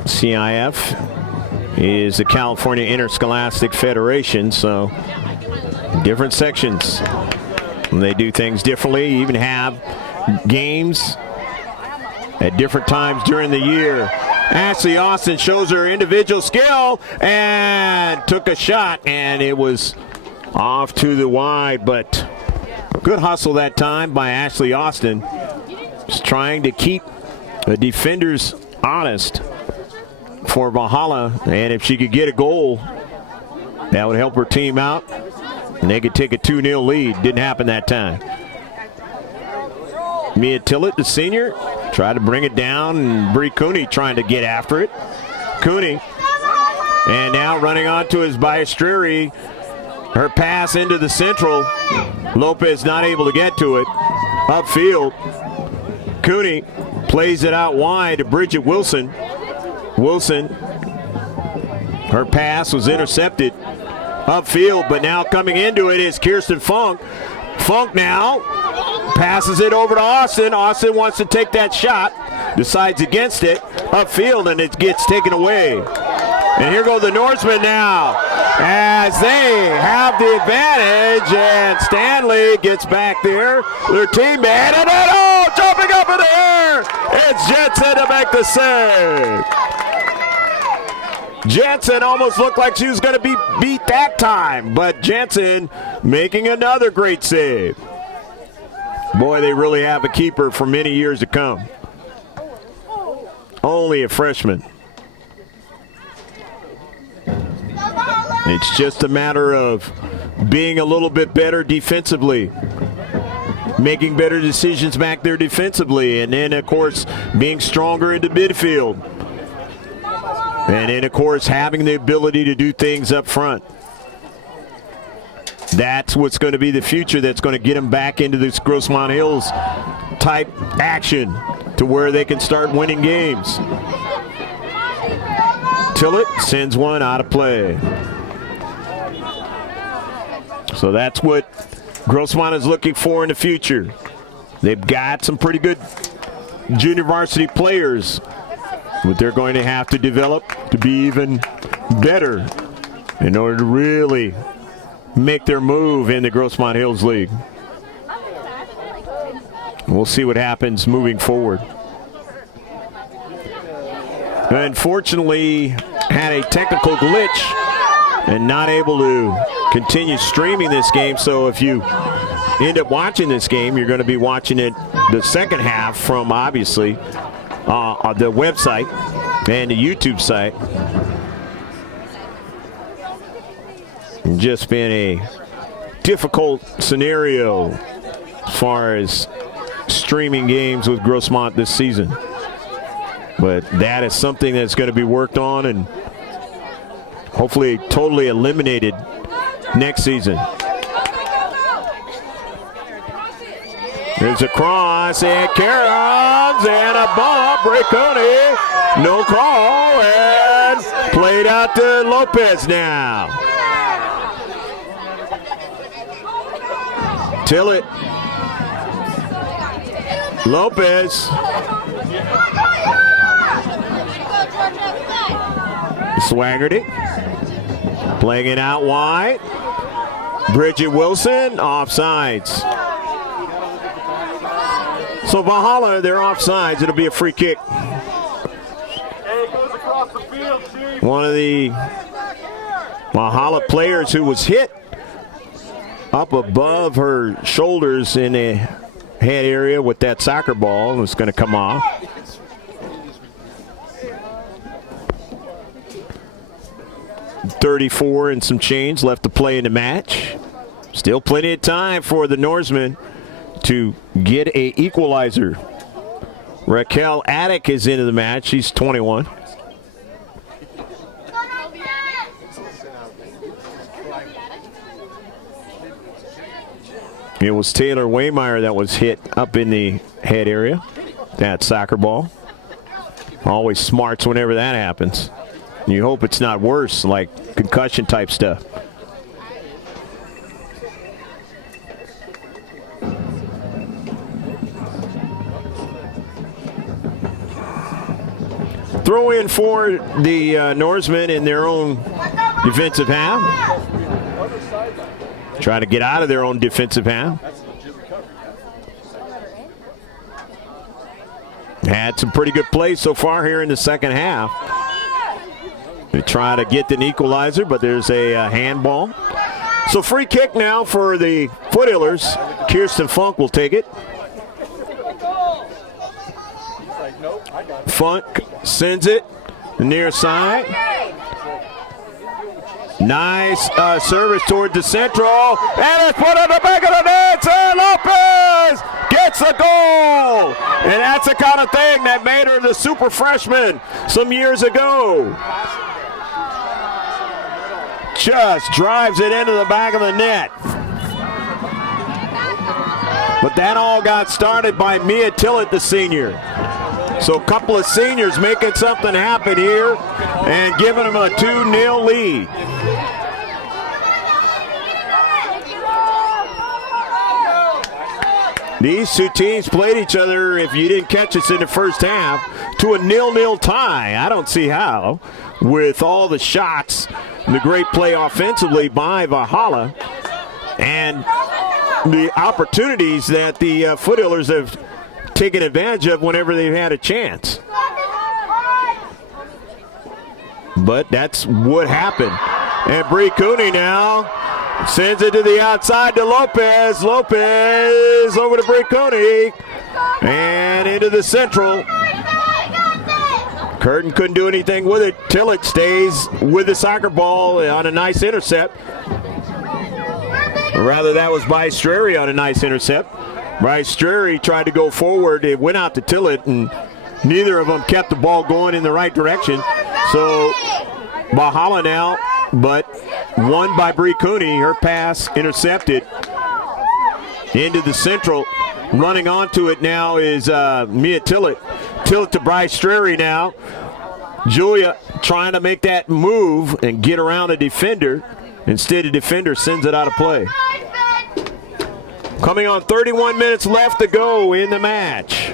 CIF is the California Interscholastic Federation, so different sections. And they do things differently, even have games at different times during the year. Ashley Austin shows her individual skill and took a shot, and it was off to the wide, but good hustle that time by Ashley Austin. Just trying to keep the defenders honest for Valhalla, and if she could get a goal, that would help her team out, and they could take a 2-0 lead. Didn't happen that time. Mia Tillett, the senior, tried to bring it down, and Bree Cooney trying to get after it. Cooney, and now running onto his Baistreri. Her pass into the central. Lopez not able to get to it. Upfield. Cooney plays it out wide to Bridget Wilson. Wilson, her pass was intercepted upfield, but now coming into it is Kirsten Funk. Funk now passes it over to Austin. Austin wants to take that shot, decides against it, upfield, and it gets taken away. And here go the Norsemen now, as they have the advantage, and Stanley gets back there, their teammate, and then, jumping up in the air, it's Jensen to make the save. Jensen almost looked like she was going to be beat that time, but Jensen making another great save. Boy, they really have a keeper for many years to come. Only a freshman. It's just a matter of being a little bit better defensively, making better decisions back there defensively, and then, of course, being stronger in the midfield. And then, of course, having the ability to do things up front. That's what's going to be the future that's going to get them back into this Grossmont Hills type action to where they can start winning games. Tillett sends one out of play. So that's what Grossmont is looking for in the future. They've got some pretty good junior varsity players, but they're going to have to develop to be even better in order to really make their move in the Grossmont Hills League. We'll see what happens moving forward. Unfortunately, had a technical glitch and not able to continue streaming this game. So if you end up watching this game, you're going to be watching it the second half from, obviously, the website and the YouTube site. Just been a difficult scenario as far as streaming games with Grossmont this season. But that is something that's going to be worked on and hopefully totally eliminated next season. There's a cross, and Cairns, and a bump. Braconi, no call, and played out to Lopez now. Tillett. Lopez. Swaggerty playing it out wide. Bridget Wilson, offsides. So Valhalla, they're offsides. It'll be a free kick. One of the Valhalla players who was hit up above her shoulders in the head area with that soccer ball was going to come off. .34 and some change left to play in the match. Still plenty of time for the Norsemen to get a equalizer. Raquel Attic is into the match. She's 21. It was Taylor Waymeyer that was hit up in the head area. That soccer ball. Always smarts whenever that happens. You hope it's not worse, like concussion type stuff. Throw in for the Norsemen in their own defensive half. Trying to get out of their own defensive half. Had some pretty good plays so far here in the second half. They try to get an equalizer, but there's a handball. So free kick now for the Foothillers. Kirsten Funk will take it. Funk sends it near side. Nice service toward the central. And it's put on the back of the net. And Lopez gets a goal. And that's the kind of thing that made her the super freshman some years ago. Just drives it into the back of the net. But that all got started by Mia Tillett, the senior. So a couple of seniors making something happen here and giving them a 2-0 lead. These two teams played each other, if you didn't catch us in the first half, to a 0-0 tie. I don't see how, with all the shots, the great play offensively by Valhalla, and the opportunities that the Foothillers have taken advantage of whenever they've had a chance. But that's what happened. And Bree Cooney now sends it to the outside to Lopez. Lopez over to Bree Cooney. And into the central. Curtin couldn't do anything with it. Tillett stays with the soccer ball on a nice intercept. Or rather, that was Bryce Strary on a nice intercept. Bryce Strary tried to go forward. It went out to Tillett, and neither of them kept the ball going in the right direction. So Valhalla now, but won by Bree Cooney. Her pass intercepted into the central. Running onto it now is Mia Tillett. Tillett to Bryce Strary now. Julia trying to make that move and get around a defender. Instead, a defender sends it out of play. Coming on 31 minutes left to go in the match.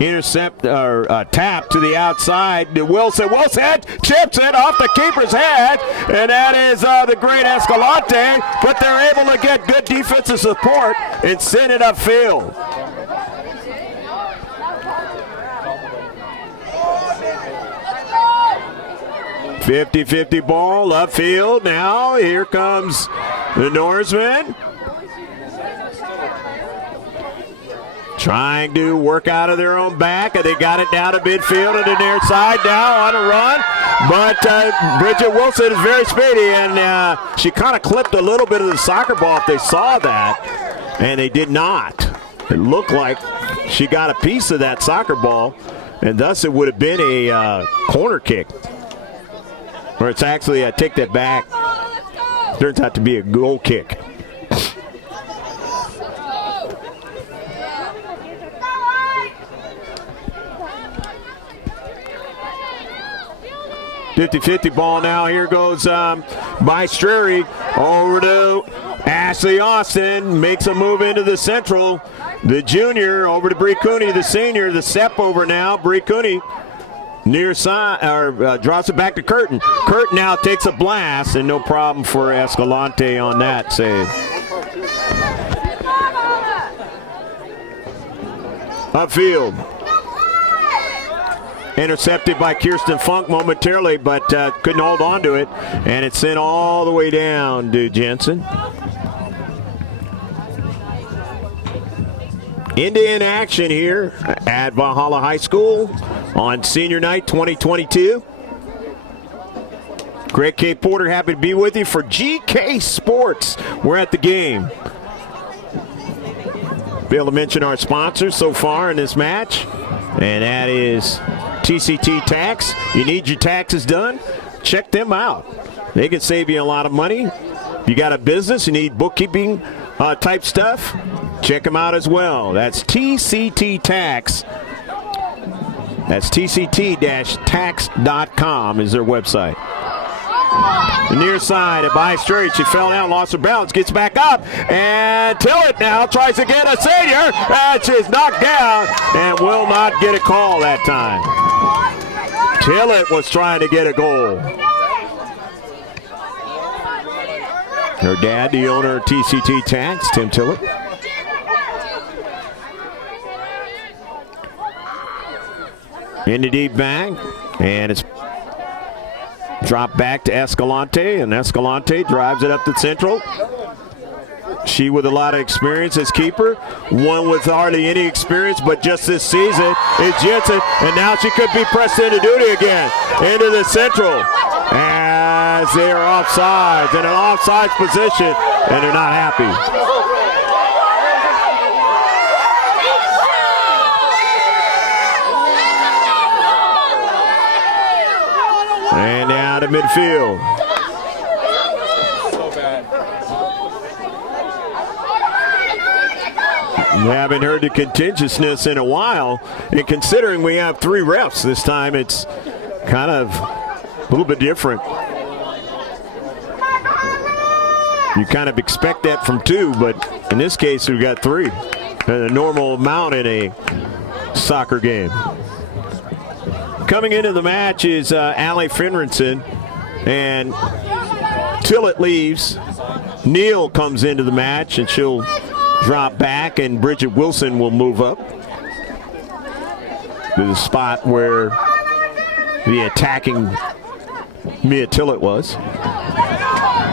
Intercept or tap to the outside to Wilson. Wilson chips it off the keeper's head, and that is the great Escalante, but they're able to get good defensive support and send it upfield. .50-50 ball upfield. Now here comes the Norsemen. Trying to work out of their own back, and they got it down to midfield and the near side now on a run. But Bridget Wilson is very speedy, and she kind of clipped a little bit of the soccer ball if they saw that, and they did not. It looked like she got a piece of that soccer ball, and thus it would have been a corner kick. Or it's actually, I take that back, turns out to be a goal kick. .50-50 ball now. Here goes by Strary over to Ashley Austin. Makes a move into the central. The junior over to Bree Cooney, the senior. The step over now. Bree Cooney near side, or drops it back to Curtin. Curtin now takes a blast, and no problem for Escalante on that save. Upfield. Intercepted by Kirsten Funk momentarily, but couldn't hold on to it. And it's sent all the way down to Jensen. Indian action here at Valhalla High School on Senior Night 2022. Greg K. Porter, happy to be with you for GK Sports. We're at the game. Be able to mention our sponsors so far in this match, and that is TCT Tax. You need your taxes done? Check them out. They can save you a lot of money. If you got a business, you need bookkeeping type stuff, check them out as well. That's TCT Tax. That's TCT-tax.com is their website. The near side at by straight. She fell down, lost her balance, gets back up, and Tillett now tries to get a senior, and she's knocked down and will not get a call that time. Tillett was trying to get a goal. Her dad, the owner of TCT Tax, Tim Tillett. In the deep bag, and it's dropped back to Escalante, and Escalante drives it up the central. She with a lot of experience as keeper, one with hardly any experience, but just this season is Jensen, and now she could be pressed into duty again, into the central, as they are offsides, in an offsides position, and they're not happy. And down to midfield. We haven't heard the contentiousness in a while, and considering we have 3 refs this time, it's kind of a little bit different. You kind of expect that from 2, but in this case we've got 3. A normal amount in a soccer game. Coming into the match is Allie Finrinson, and Tillett leaves. Neal comes into the match, and she'll drop back, and Bridget Wilson will move up to the spot where the attacking Mia Tillett was.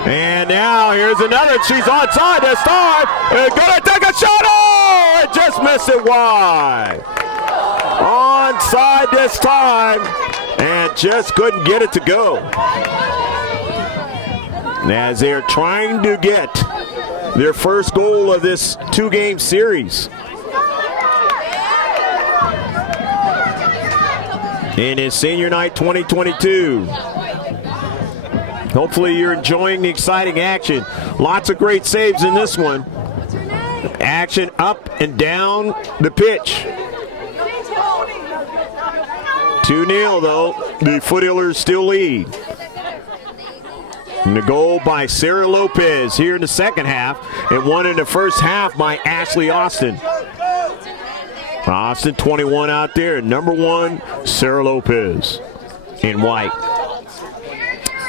And now here's another. She's onside this time. Gonna take a shot. Oh, it just missed it wide. Onside this time, and just couldn't get it to go. As they're trying to get their first goal of this 2-game series. In his Senior Night 2022. Hopefully you're enjoying the exciting action. Lots of great saves in this one. Action up and down the pitch. 2-0 though, the Foothillers still lead. And the goal by Sarah Lopez here in the second half, and one in the first half by Ashley Austin. Austin 21 out there, number 1, Sarah Lopez in white.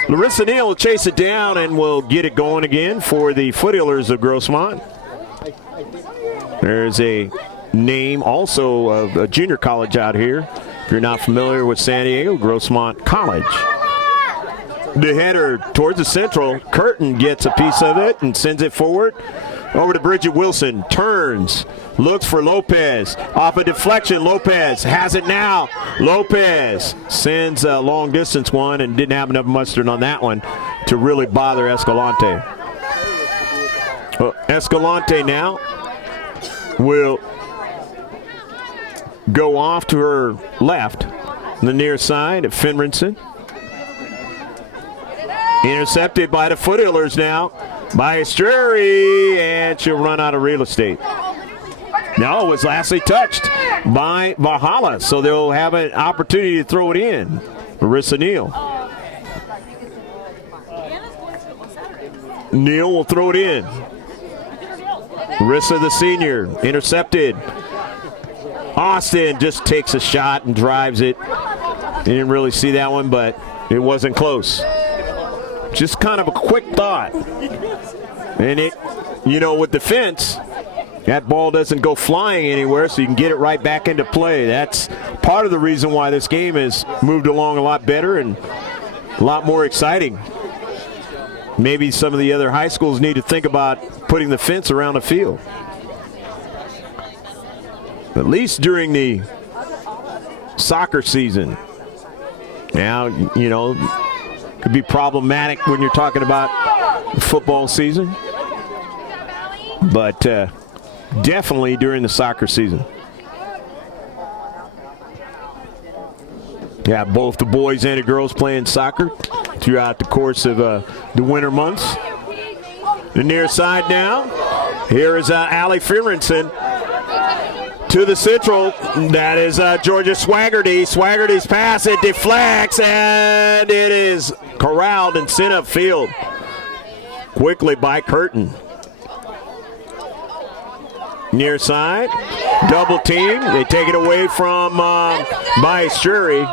Larissa Neal will chase it down and will get it going again for the Foothillers of Grossmont. There's a name also of a junior college out here. If you're not familiar with San Diego, Grossmont College. The header towards the central. Curtin gets a piece of it and sends it forward. Over to Bridget Wilson. Turns. Looks for Lopez. Off a deflection. Lopez has it now. Lopez sends a long distance one and didn't have enough mustard on that one to really bother Escalante. Escalante now will go off to her left. The near side of Finrinson. Intercepted by the Foothillers now by Estreri, and she'll run out of real estate. No, it was lastly touched by Valhalla, so they'll have an opportunity to throw it in. Marissa Neal. Neal will throw it in. Rissa, the senior, intercepted. Austin just takes a shot and drives it. Didn't really see that one, but it wasn't close. Just kind of a quick thought. And it, with the fence, that ball doesn't go flying anywhere, so you can get it right back into play. That's part of the reason why this game has moved along a lot better and a lot more exciting. Maybe some of the other high schools need to think about putting the fence around the field. At least during the soccer season. Now, could be problematic when you're talking about the football season. But definitely during the soccer season. Yeah, both the boys and the girls playing soccer throughout the course of the winter months. The near side now. Here is Allie Freelandson to the central. That is Georgia Swaggerty. Swaggerty's pass, it deflects, and it is corralled and sent upfield quickly by Curtin. Near side, double team. They take it away from Maestri,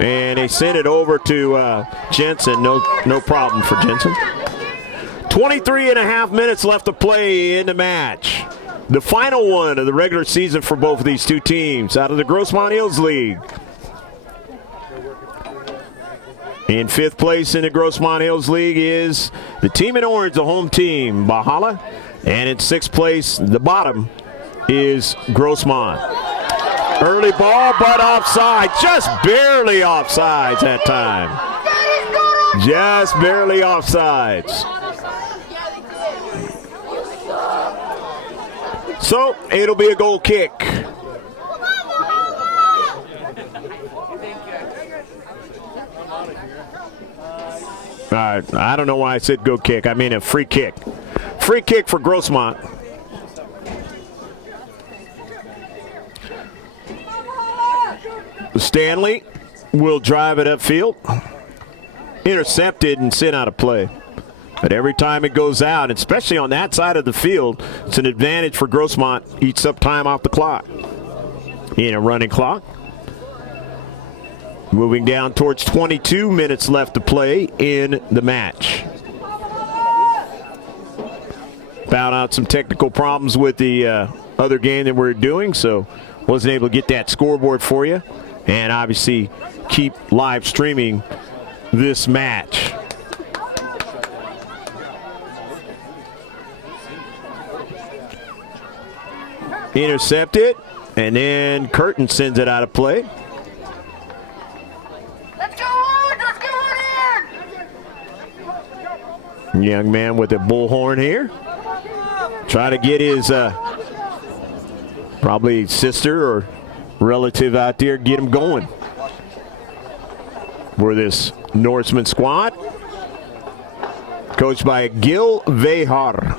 and they send it over to Jensen. No problem for Jensen. 23 and a half minutes left to play in the match. The final one of the regular season for both of these two teams out of the Grossmont Hills League. In fifth place in the Grossmont Hills League is the team in orange, the home team, Valhalla. And in sixth place, the bottom, is Grossmont. Early ball, but offside. Just barely offsides that time. Just barely offsides. So it'll be a goal kick. I don't know why I said go kick. I mean a free kick. Free kick for Grossmont. Stanley will drive it upfield. Intercepted and sent out of play. But every time it goes out, especially on that side of the field, it's an advantage for Grossmont. Eats up time off the clock. In a running clock. Moving down towards 22 minutes left to play in the match. Found out some technical problems with the other game that we're doing, so wasn't able to get that scoreboard for you. And obviously keep live streaming this match. Intercepted, and then Curtin sends it out of play. Let's go on! Let's go in! Young man with a bullhorn here. Try to get his probably sister or relative out there, get him going for this Norsemen squad. Coached by Gil Vehar.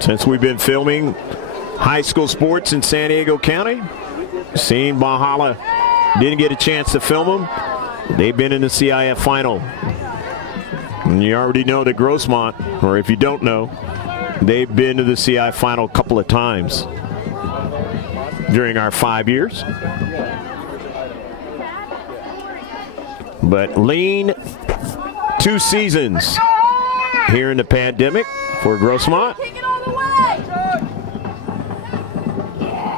Since we've been filming high school sports in San Diego County, seen Valhalla, didn't get a chance to film them. They've been in the CIF final. And you already know that Grossmont, or if you don't know, they've been to the CI final a couple of times during our 5 years. But lean 2 seasons here in the pandemic for Grossmont.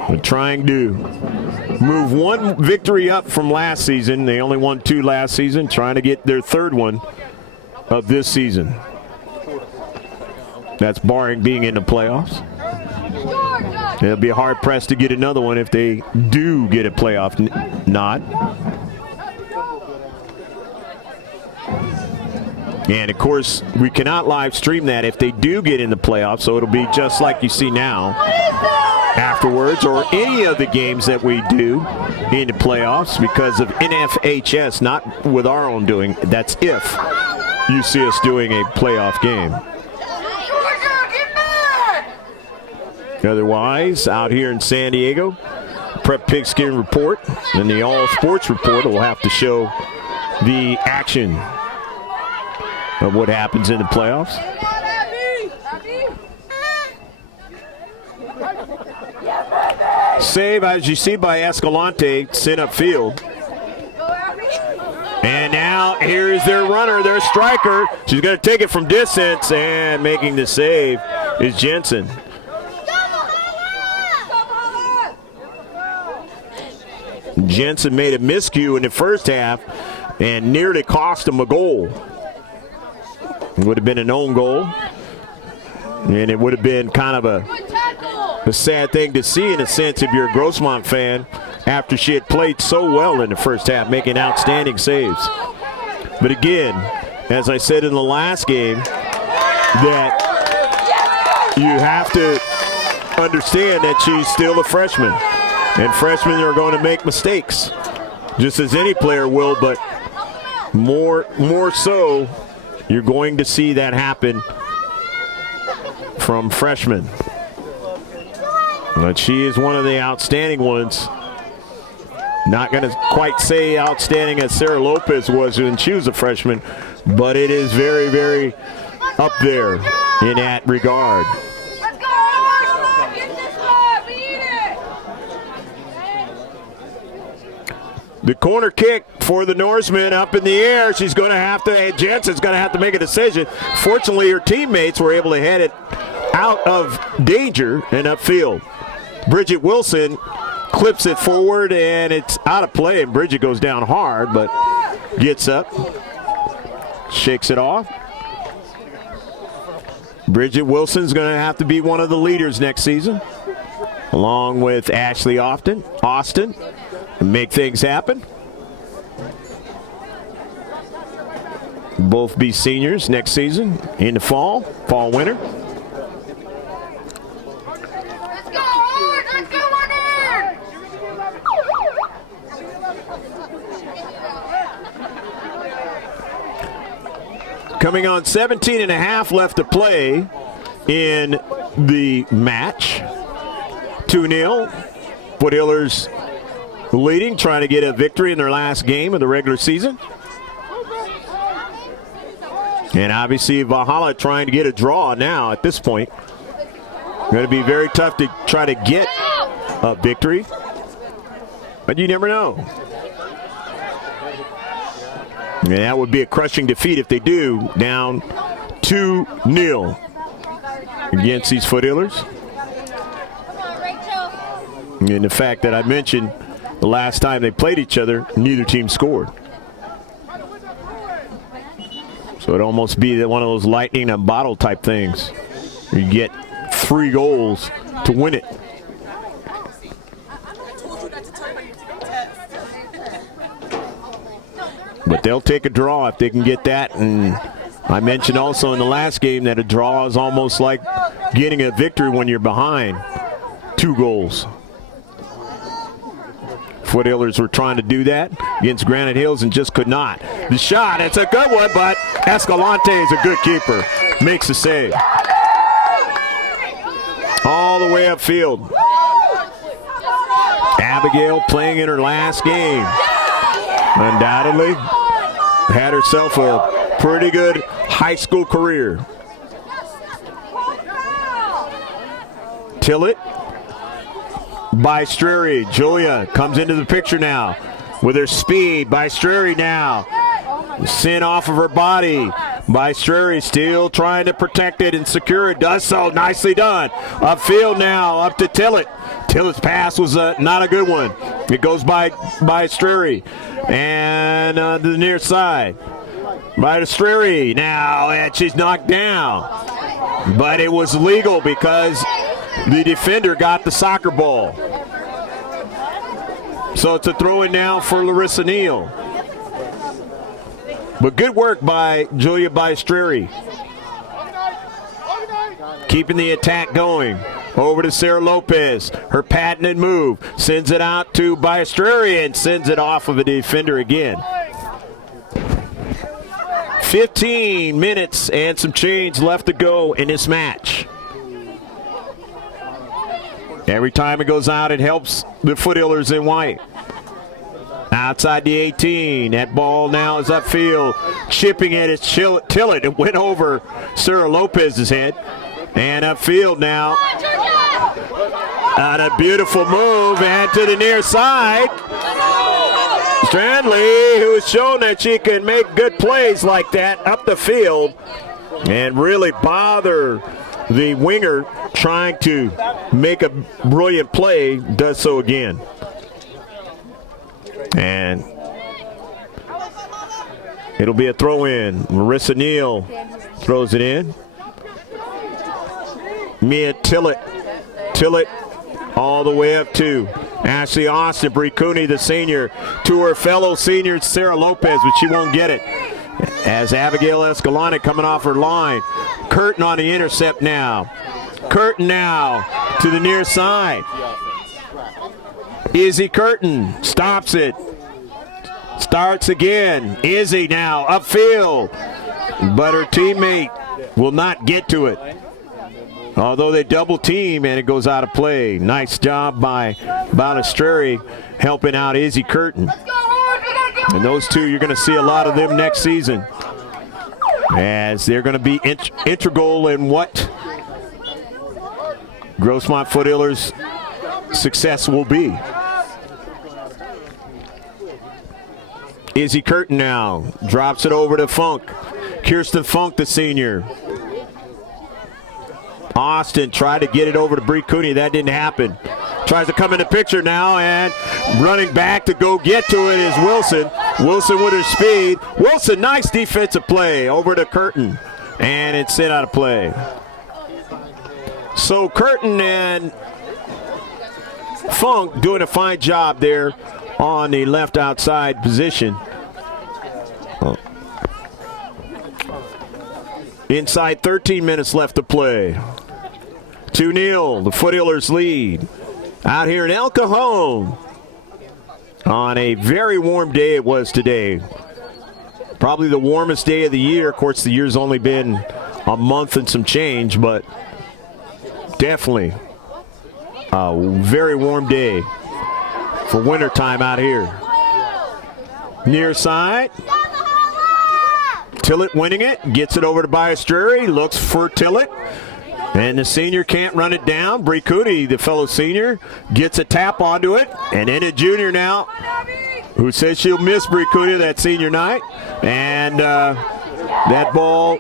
We're trying to move 1 victory up from last season. They only won 2 last season, trying to get their 3rd one of this season. That's barring being in the playoffs. They'll be hard-pressed to get another one if they do get a playoff nod. And, of course, we cannot live stream that if they do get in the playoffs, so it'll be just like you see now afterwards, or any of the games that we do in the playoffs because of NFHS, not with our own doing. That's if you see us doing a playoff game. Otherwise, out here in San Diego, Prep Pigskin Report and the All Sports Report will have to show the action of what happens in the playoffs. Save, as you see, by Escalante, sent upfield. And now here's their runner, their striker. She's going to take it from distance, and making the save is Jensen. Jensen made a miscue in the first half and nearly cost him a goal. It would have been an own goal, and it would have been kind of a sad thing to see in a sense if you're a Grossmont fan after she had played so well in the first half, making outstanding saves. But again, as I said in the last game, that you have to understand that she's still a freshman. And freshmen are going to make mistakes, just as any player will, but more so, you're going to see that happen from freshmen. But she is one of the outstanding ones. Not going to quite say outstanding as Sarah Lopez was when she was a freshman, but it is very, very up there in that regard. The corner kick for the Norsemen up in the air. She's going to have to, Jensen's going to have to make a decision. Fortunately, her teammates were able to head it out of danger and upfield. Bridget Wilson clips it forward, and it's out of play, and Bridget goes down hard, but gets up, shakes it off. Bridget Wilson's going to have to be one of the leaders next season, along with Ashley Austin, and make things happen. Both be seniors next season in the fall winter. Coming on 17 and a half left to play in the match. 2-0. Foothillers leading, trying to get a victory in their last game of the regular season. And obviously Valhalla trying to get a draw now at this point. Going to be very tough to try to get a victory, but you never know. And that would be a crushing defeat if they do, down 2-0 against these Foothillers. And the fact that I mentioned the last time they played each other, neither team scored. So it'd almost be one of those lightning in a bottle type things. You get 3 goals to win it. But they'll take a draw if they can get that. And I mentioned also in the last game that a draw is almost like getting a victory when you're behind 2 goals. Foothillers were trying to do that against Granite Hills and just could not. The shot, it's a good one, but Escalante is a good keeper. Makes the save. All the way upfield. Abigail playing in her last game. Undoubtedly had herself a pretty good high school career. Tillett by Strary. Julia comes into the picture now with her speed. By Strary now. Sent off of her body. By Strary, still trying to protect it and secure it. Does so. Nicely done. Upfield now, up to Tillett. Tillett's pass was not a good one. It goes by Strary. And to the near side. By Strary now, and she's knocked down. But it was legal because the defender got the soccer ball. So it's a throw-in now for Larissa Neal. But good work by Julia Baistreri. Keeping the attack going. Over to Sarah Lopez. Her patented move. Sends it out to Baistreri and sends it off of a defender again. 15 minutes and some change left to go in this match. Every time it goes out, it helps the Foothillers in white. Outside the 18. That ball now is upfield. Chipping it is Tillett. It went over Sarah Lopez's head. And upfield now. On a beautiful move and to the near side. Strandley, who has shown that she can make good plays like that up the field and really bother the winger trying to make a brilliant play, does so again. And it'll be a throw in. Marissa Neal throws it in. Mia Tillett. Tillett all the way up to Ashley Austin. Bree Cooney, the senior, to her fellow senior Sarah Lopez, but she won't get it. As Abigail Escalante coming off her line. Curtin on the intercept now. Curtin now to the near side. Izzy Curtin stops it. Starts again. Izzy now upfield. But her teammate will not get to it. Although they double team and it goes out of play. Nice job by Balistreri helping out Izzy Curtin. And those two, you're going to see a lot of them next season, as they're going to be integral in what Grossmont Foothillers' success will be. Izzy Curtin now drops it over to Funk. Kirsten Funk, the senior. Austin tried to get it over to Bree Cooney. That didn't happen. Tries to come in the picture now, and running back to go get to it is Wilson. Wilson with her speed. Wilson, nice defensive play over to Curtin, and it's sent out of play. So Curtin and Funk doing a fine job there on the left outside position. Inside 13 minutes left to play. 2-0, the Foothillers lead. Out here in El Cajon on a very warm day it was today. Probably the warmest day of the year. Of course, the year's only been a month and some change, but definitely a very warm day for wintertime out here. Near side. Tillett winning it. Gets it over to Balistreri. Looks for Tillett. And the senior can't run it down. Bree Cooney, the fellow senior, gets a tap onto it. And then a junior now, who says she'll miss Bree Cooney that senior night. And that ball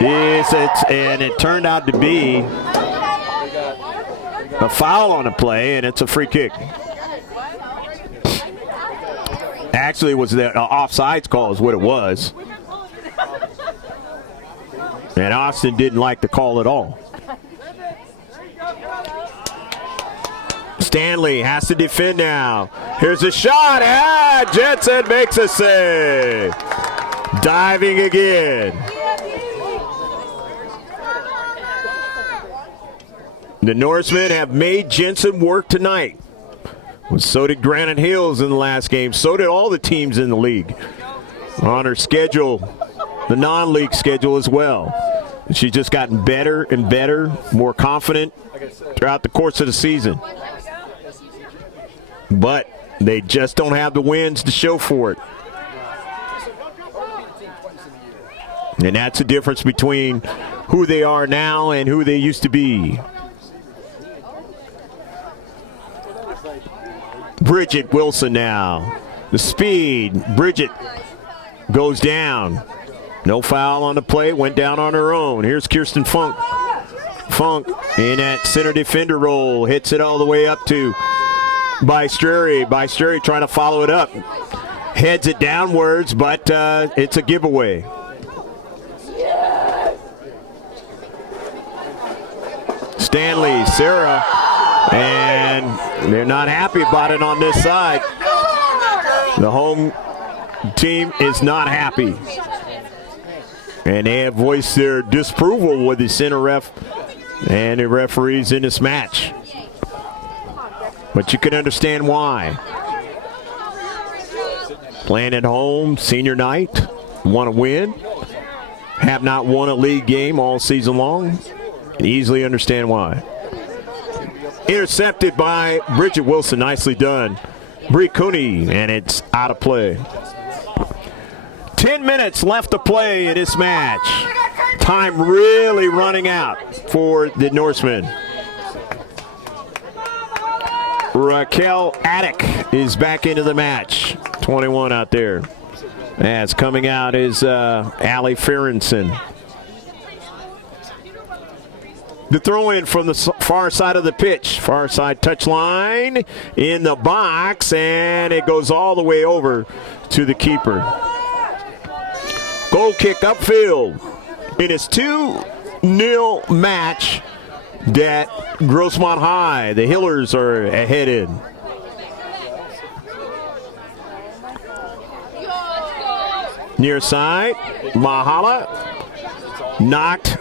and it turned out to be a foul on the play, and it's a free kick. Actually, it was the offsides call is what it was. And Austin didn't like the call at all. Stanley has to defend now. Here's a shot. Jensen makes a save. Diving again. The Norsemen have made Jensen work tonight. So did Granite Hills in the last game. So did all the teams in the league. On her schedule, the non-league schedule as well. And she's just gotten better and better, more confident throughout the course of the season. But they just don't have the wins to show for it. And that's the difference between who they are now and who they used to be. Bridget Wilson now. The speed. Bridget goes down. No foul on the play. Went down on her own. Here's Kirsten Funk. Funk in that center defender role. Hits it all the way up to Balistreri. Balistreri trying to follow it up. Heads it downwards, but it's a giveaway. Stanley, Sarah, and they're not happy about it on this side. The home team is not happy. And they have voiced their disapproval with the center ref and the referees in this match. But you can understand why. Playing at home, senior night, want to win. Have not won a league game all season long. Can easily understand why. Intercepted by Bridget Wilson, nicely done. Bree Cooney, and it's out of play. 10 minutes left to play in this match. Time really running out for the Norsemen. Raquel Attic is back into the match. 21 out there. As coming out is Allie Fearonson. The throw-in from the far side of the pitch. Far side touchline in the box, and it goes all the way over to the keeper. Goal kick upfield. In its 2-0 match that Grossmont High, the Hillers are ahead in. Near side, Valhalla knocked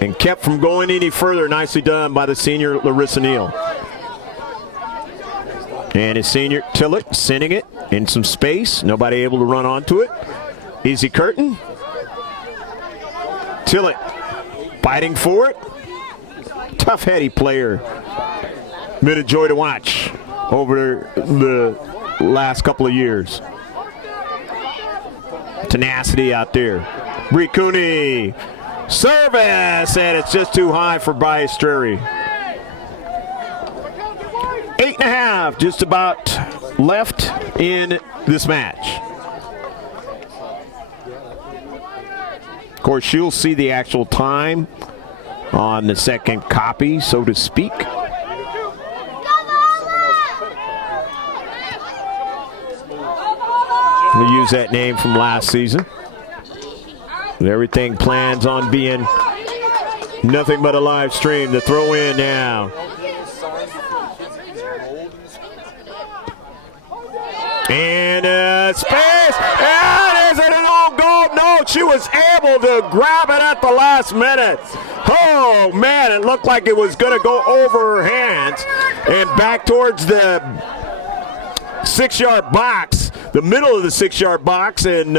and kept from going any further. Nicely done by the senior Larissa Neal. And his senior Tillett sending it in some space. Nobody able to run onto it. Easy Curtin. Tillett fighting for it. Tough, heady player. Been a joy to watch over the last couple of years. Tenacity out there. Bree Cooney. Service, and it's just too high for Ballesteros. 8.5 just about left in this match. Of course, you'll see the actual time on the second copy, so to speak. We'll use that name from last season. Everything plans on being nothing but a live stream. The throw in now. And space. And is it an own goal? No, she was able to grab it at the last minute. Oh, man, it looked like it was going to go over her hands and back towards the 6-yard box. The middle of the 6-yard box, and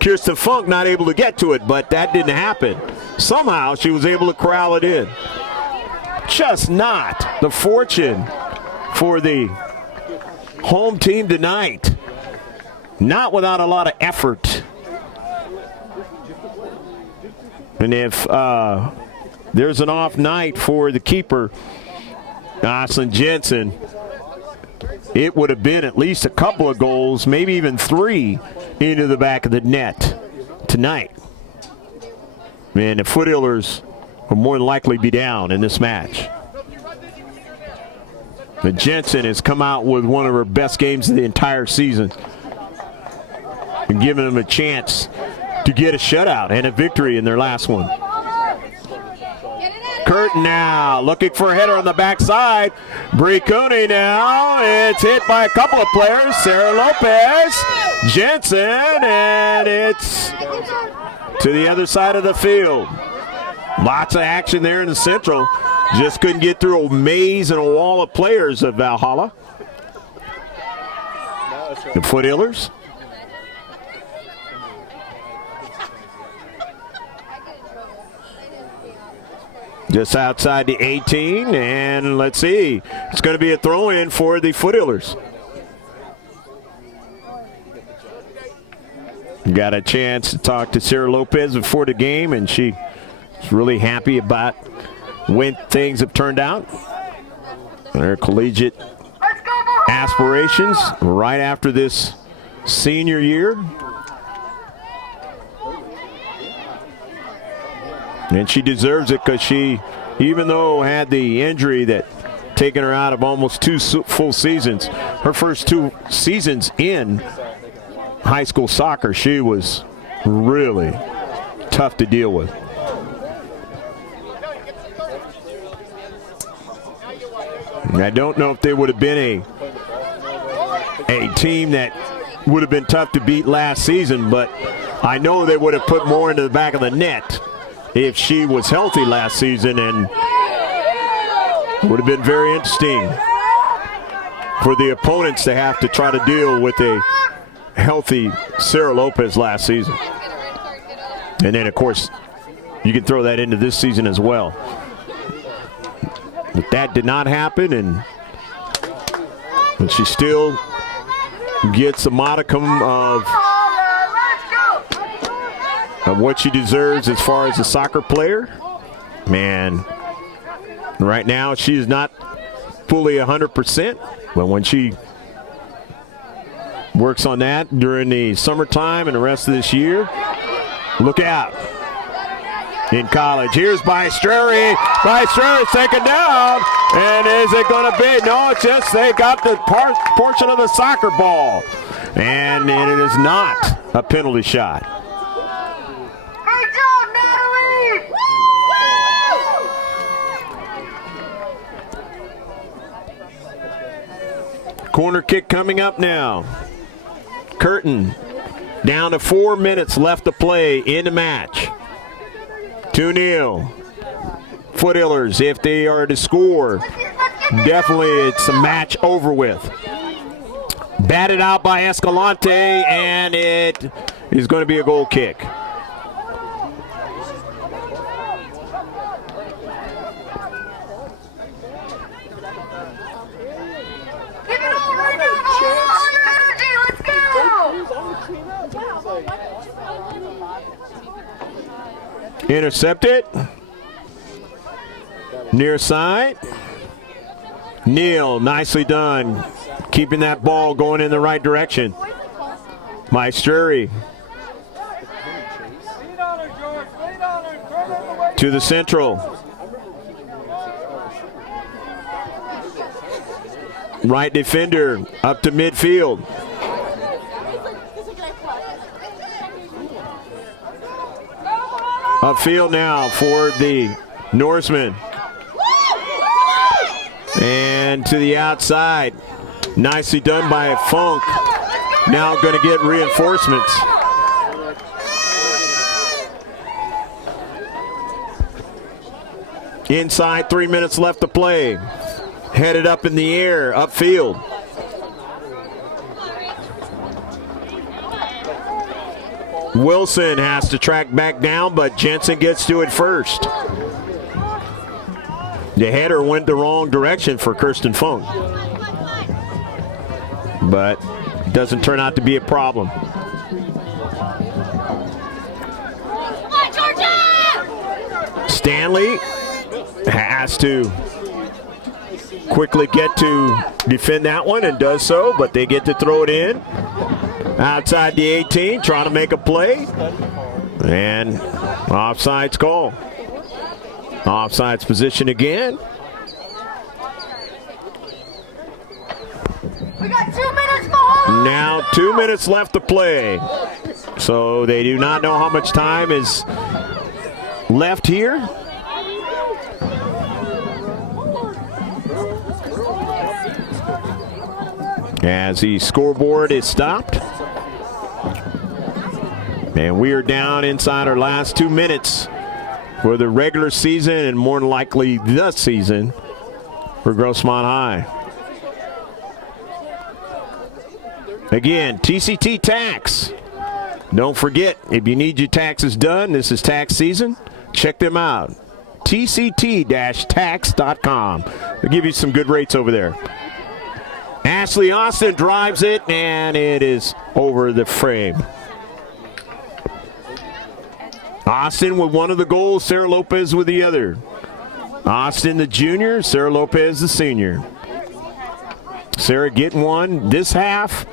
Kirsten Funk not able to get to it, but that didn't happen. Somehow she was able to corral it in. Just not the fortune for the home team tonight. Not without a lot of effort. And if there's an off night for the keeper, Jocelyn Jensen, it would have been at least a couple of goals, maybe even 3 into the back of the net tonight. And the Foothillers will more than likely be down in this match. But Jensen has come out with one of her best games of the entire season and giving them a chance to get a shutout and a victory in their last one. Curtin now looking for a header on the backside. Bree Cooney now. It's hit by a couple of players. Sarah Lopez, Jensen, and it's to the other side of the field. Lots of action there in the central. Just couldn't get through a maze and a wall of players of Valhalla. The Foothillers. Just outside the 18, and let's see. It's going to be a throw-in for the Foothillers. Got a chance to talk to Sarah Lopez before the game, and she's really happy about when things have turned out. Their collegiate aspirations right after this senior year. And she deserves it because she, even though had the injury that taken her out of almost 2 full seasons, her first 2 seasons in high school soccer, she was really tough to deal with. I don't know if they would have been a team that would have been tough to beat last season, but I know they would have put more into the back of the net if she was healthy last season, and would have been very interesting for the opponents to have to try to deal with a healthy Sarah Lopez last season. And then, of course, you can throw that into this season as well. But that did not happen, and she still gets a modicum of what she deserves as far as a soccer player. Man, right now she's not fully 100%, but when she works on that during the summertime and the rest of this year, look out. In college, here's Bysteri. Bysteri's taken down, and is it going to be? No, it's just they got the portion of the soccer ball, and it is not a penalty shot. Good job, Natalie! Corner kick coming up now. Curtin down to 4 minutes left to play in the match. 2-0. Foothillers, if they are to score, definitely it's a match over with. Batted out by Escalante, and it is going to be a goal kick. Give it all right now! All your energy, let's go! Intercepted. Near side. Neal, nicely done. Keeping that ball going in the right direction. Bysteri. To the central. Right defender up to midfield. Upfield now for the Norsemen. And to the outside. Nicely done by Funk. Now going to get reinforcements. Inside, 3 minutes left to play. Headed up in the air, upfield. Wilson has to track back down, but Jensen gets to it first. The header went the wrong direction for Kirsten Funk, but doesn't turn out to be a problem. Stanley has to quickly get to defend that one and does so, but they get to throw it in. Outside the 18, trying to make a play. And offside's call. Offside's position again. We got 2 minutes for Now 2 minutes left to play. So they do not know how much time is left here. As the scoreboard is stopped. And we are down inside our last 2 minutes for the regular season and more than likely the season for Grossmont High. Again, TCT Tax. Don't forget, if you need your taxes done, this is tax season. Check them out. TCT-tax.com. They'll give you some good rates over there. Ashley Austin drives it, and it is over the frame. Austin with one of the goals, Sarah Lopez with the other. Austin the junior, Sarah Lopez the senior. Sarah getting one this half,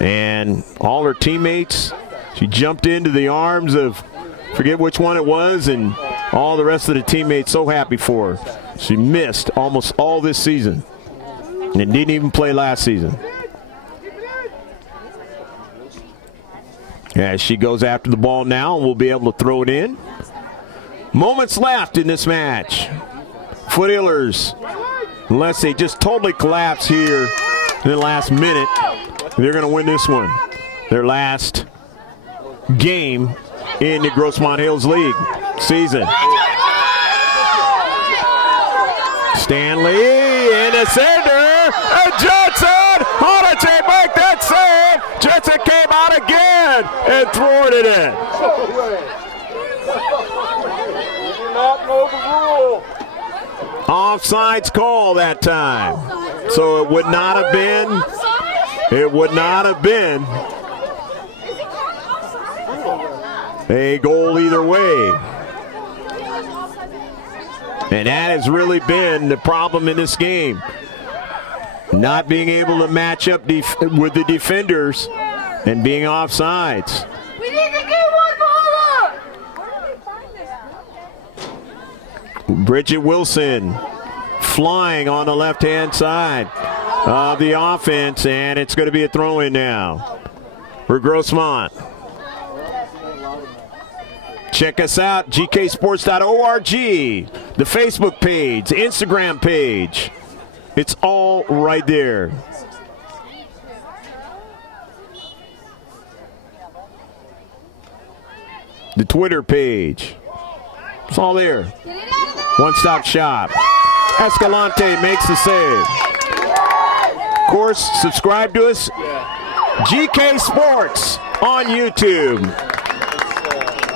and all her teammates, she jumped into the arms of, forget which one it was, and all the rest of the teammates so happy for her. She missed almost all this season and didn't even play last season. As she goes after the ball now, and we'll be able to throw it in. Moments left in this match. Foothillers, unless they just totally collapse here in the last minute, they're going to win this one. Their last game in the Grossmont Hills League season. Stanley in the center, and Johnson! How did she make that save? Johnson came out again and thwarted it in. You do not know the rule. Offside's call that time. So it would not have been It would not have been a goal either way. And that has really been the problem in this game. Not being able to match up with the defenders and being offsides. We need to get one ball up! Bridget Wilson flying on the left-hand side of the offense, and it's going to be a throw-in now for Grossmont. Check us out, gksports.org, the Facebook page, Instagram page. It's all right there. The Twitter page. It's all there. One-stop shop. Escalante makes the save. Of course, subscribe to us. GK Sports on YouTube.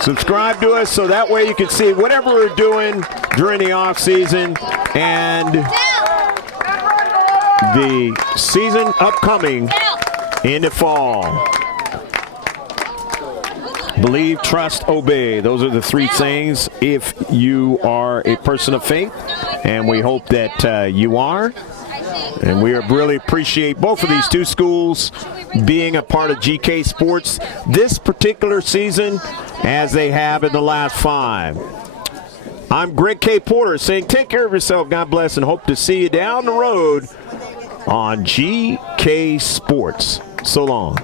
Subscribe to us so that way you can see whatever we're doing during the off season and the season upcoming in the fall. Believe, trust, obey. Those are the three things if you are a person of faith, and we hope that you are. And we really appreciate both of these two schools being a part of GK Sports this particular season as they have in the last 5. I'm Greg K. Porter saying take care of yourself, God bless, and hope to see you down the road on GK Sports. So long.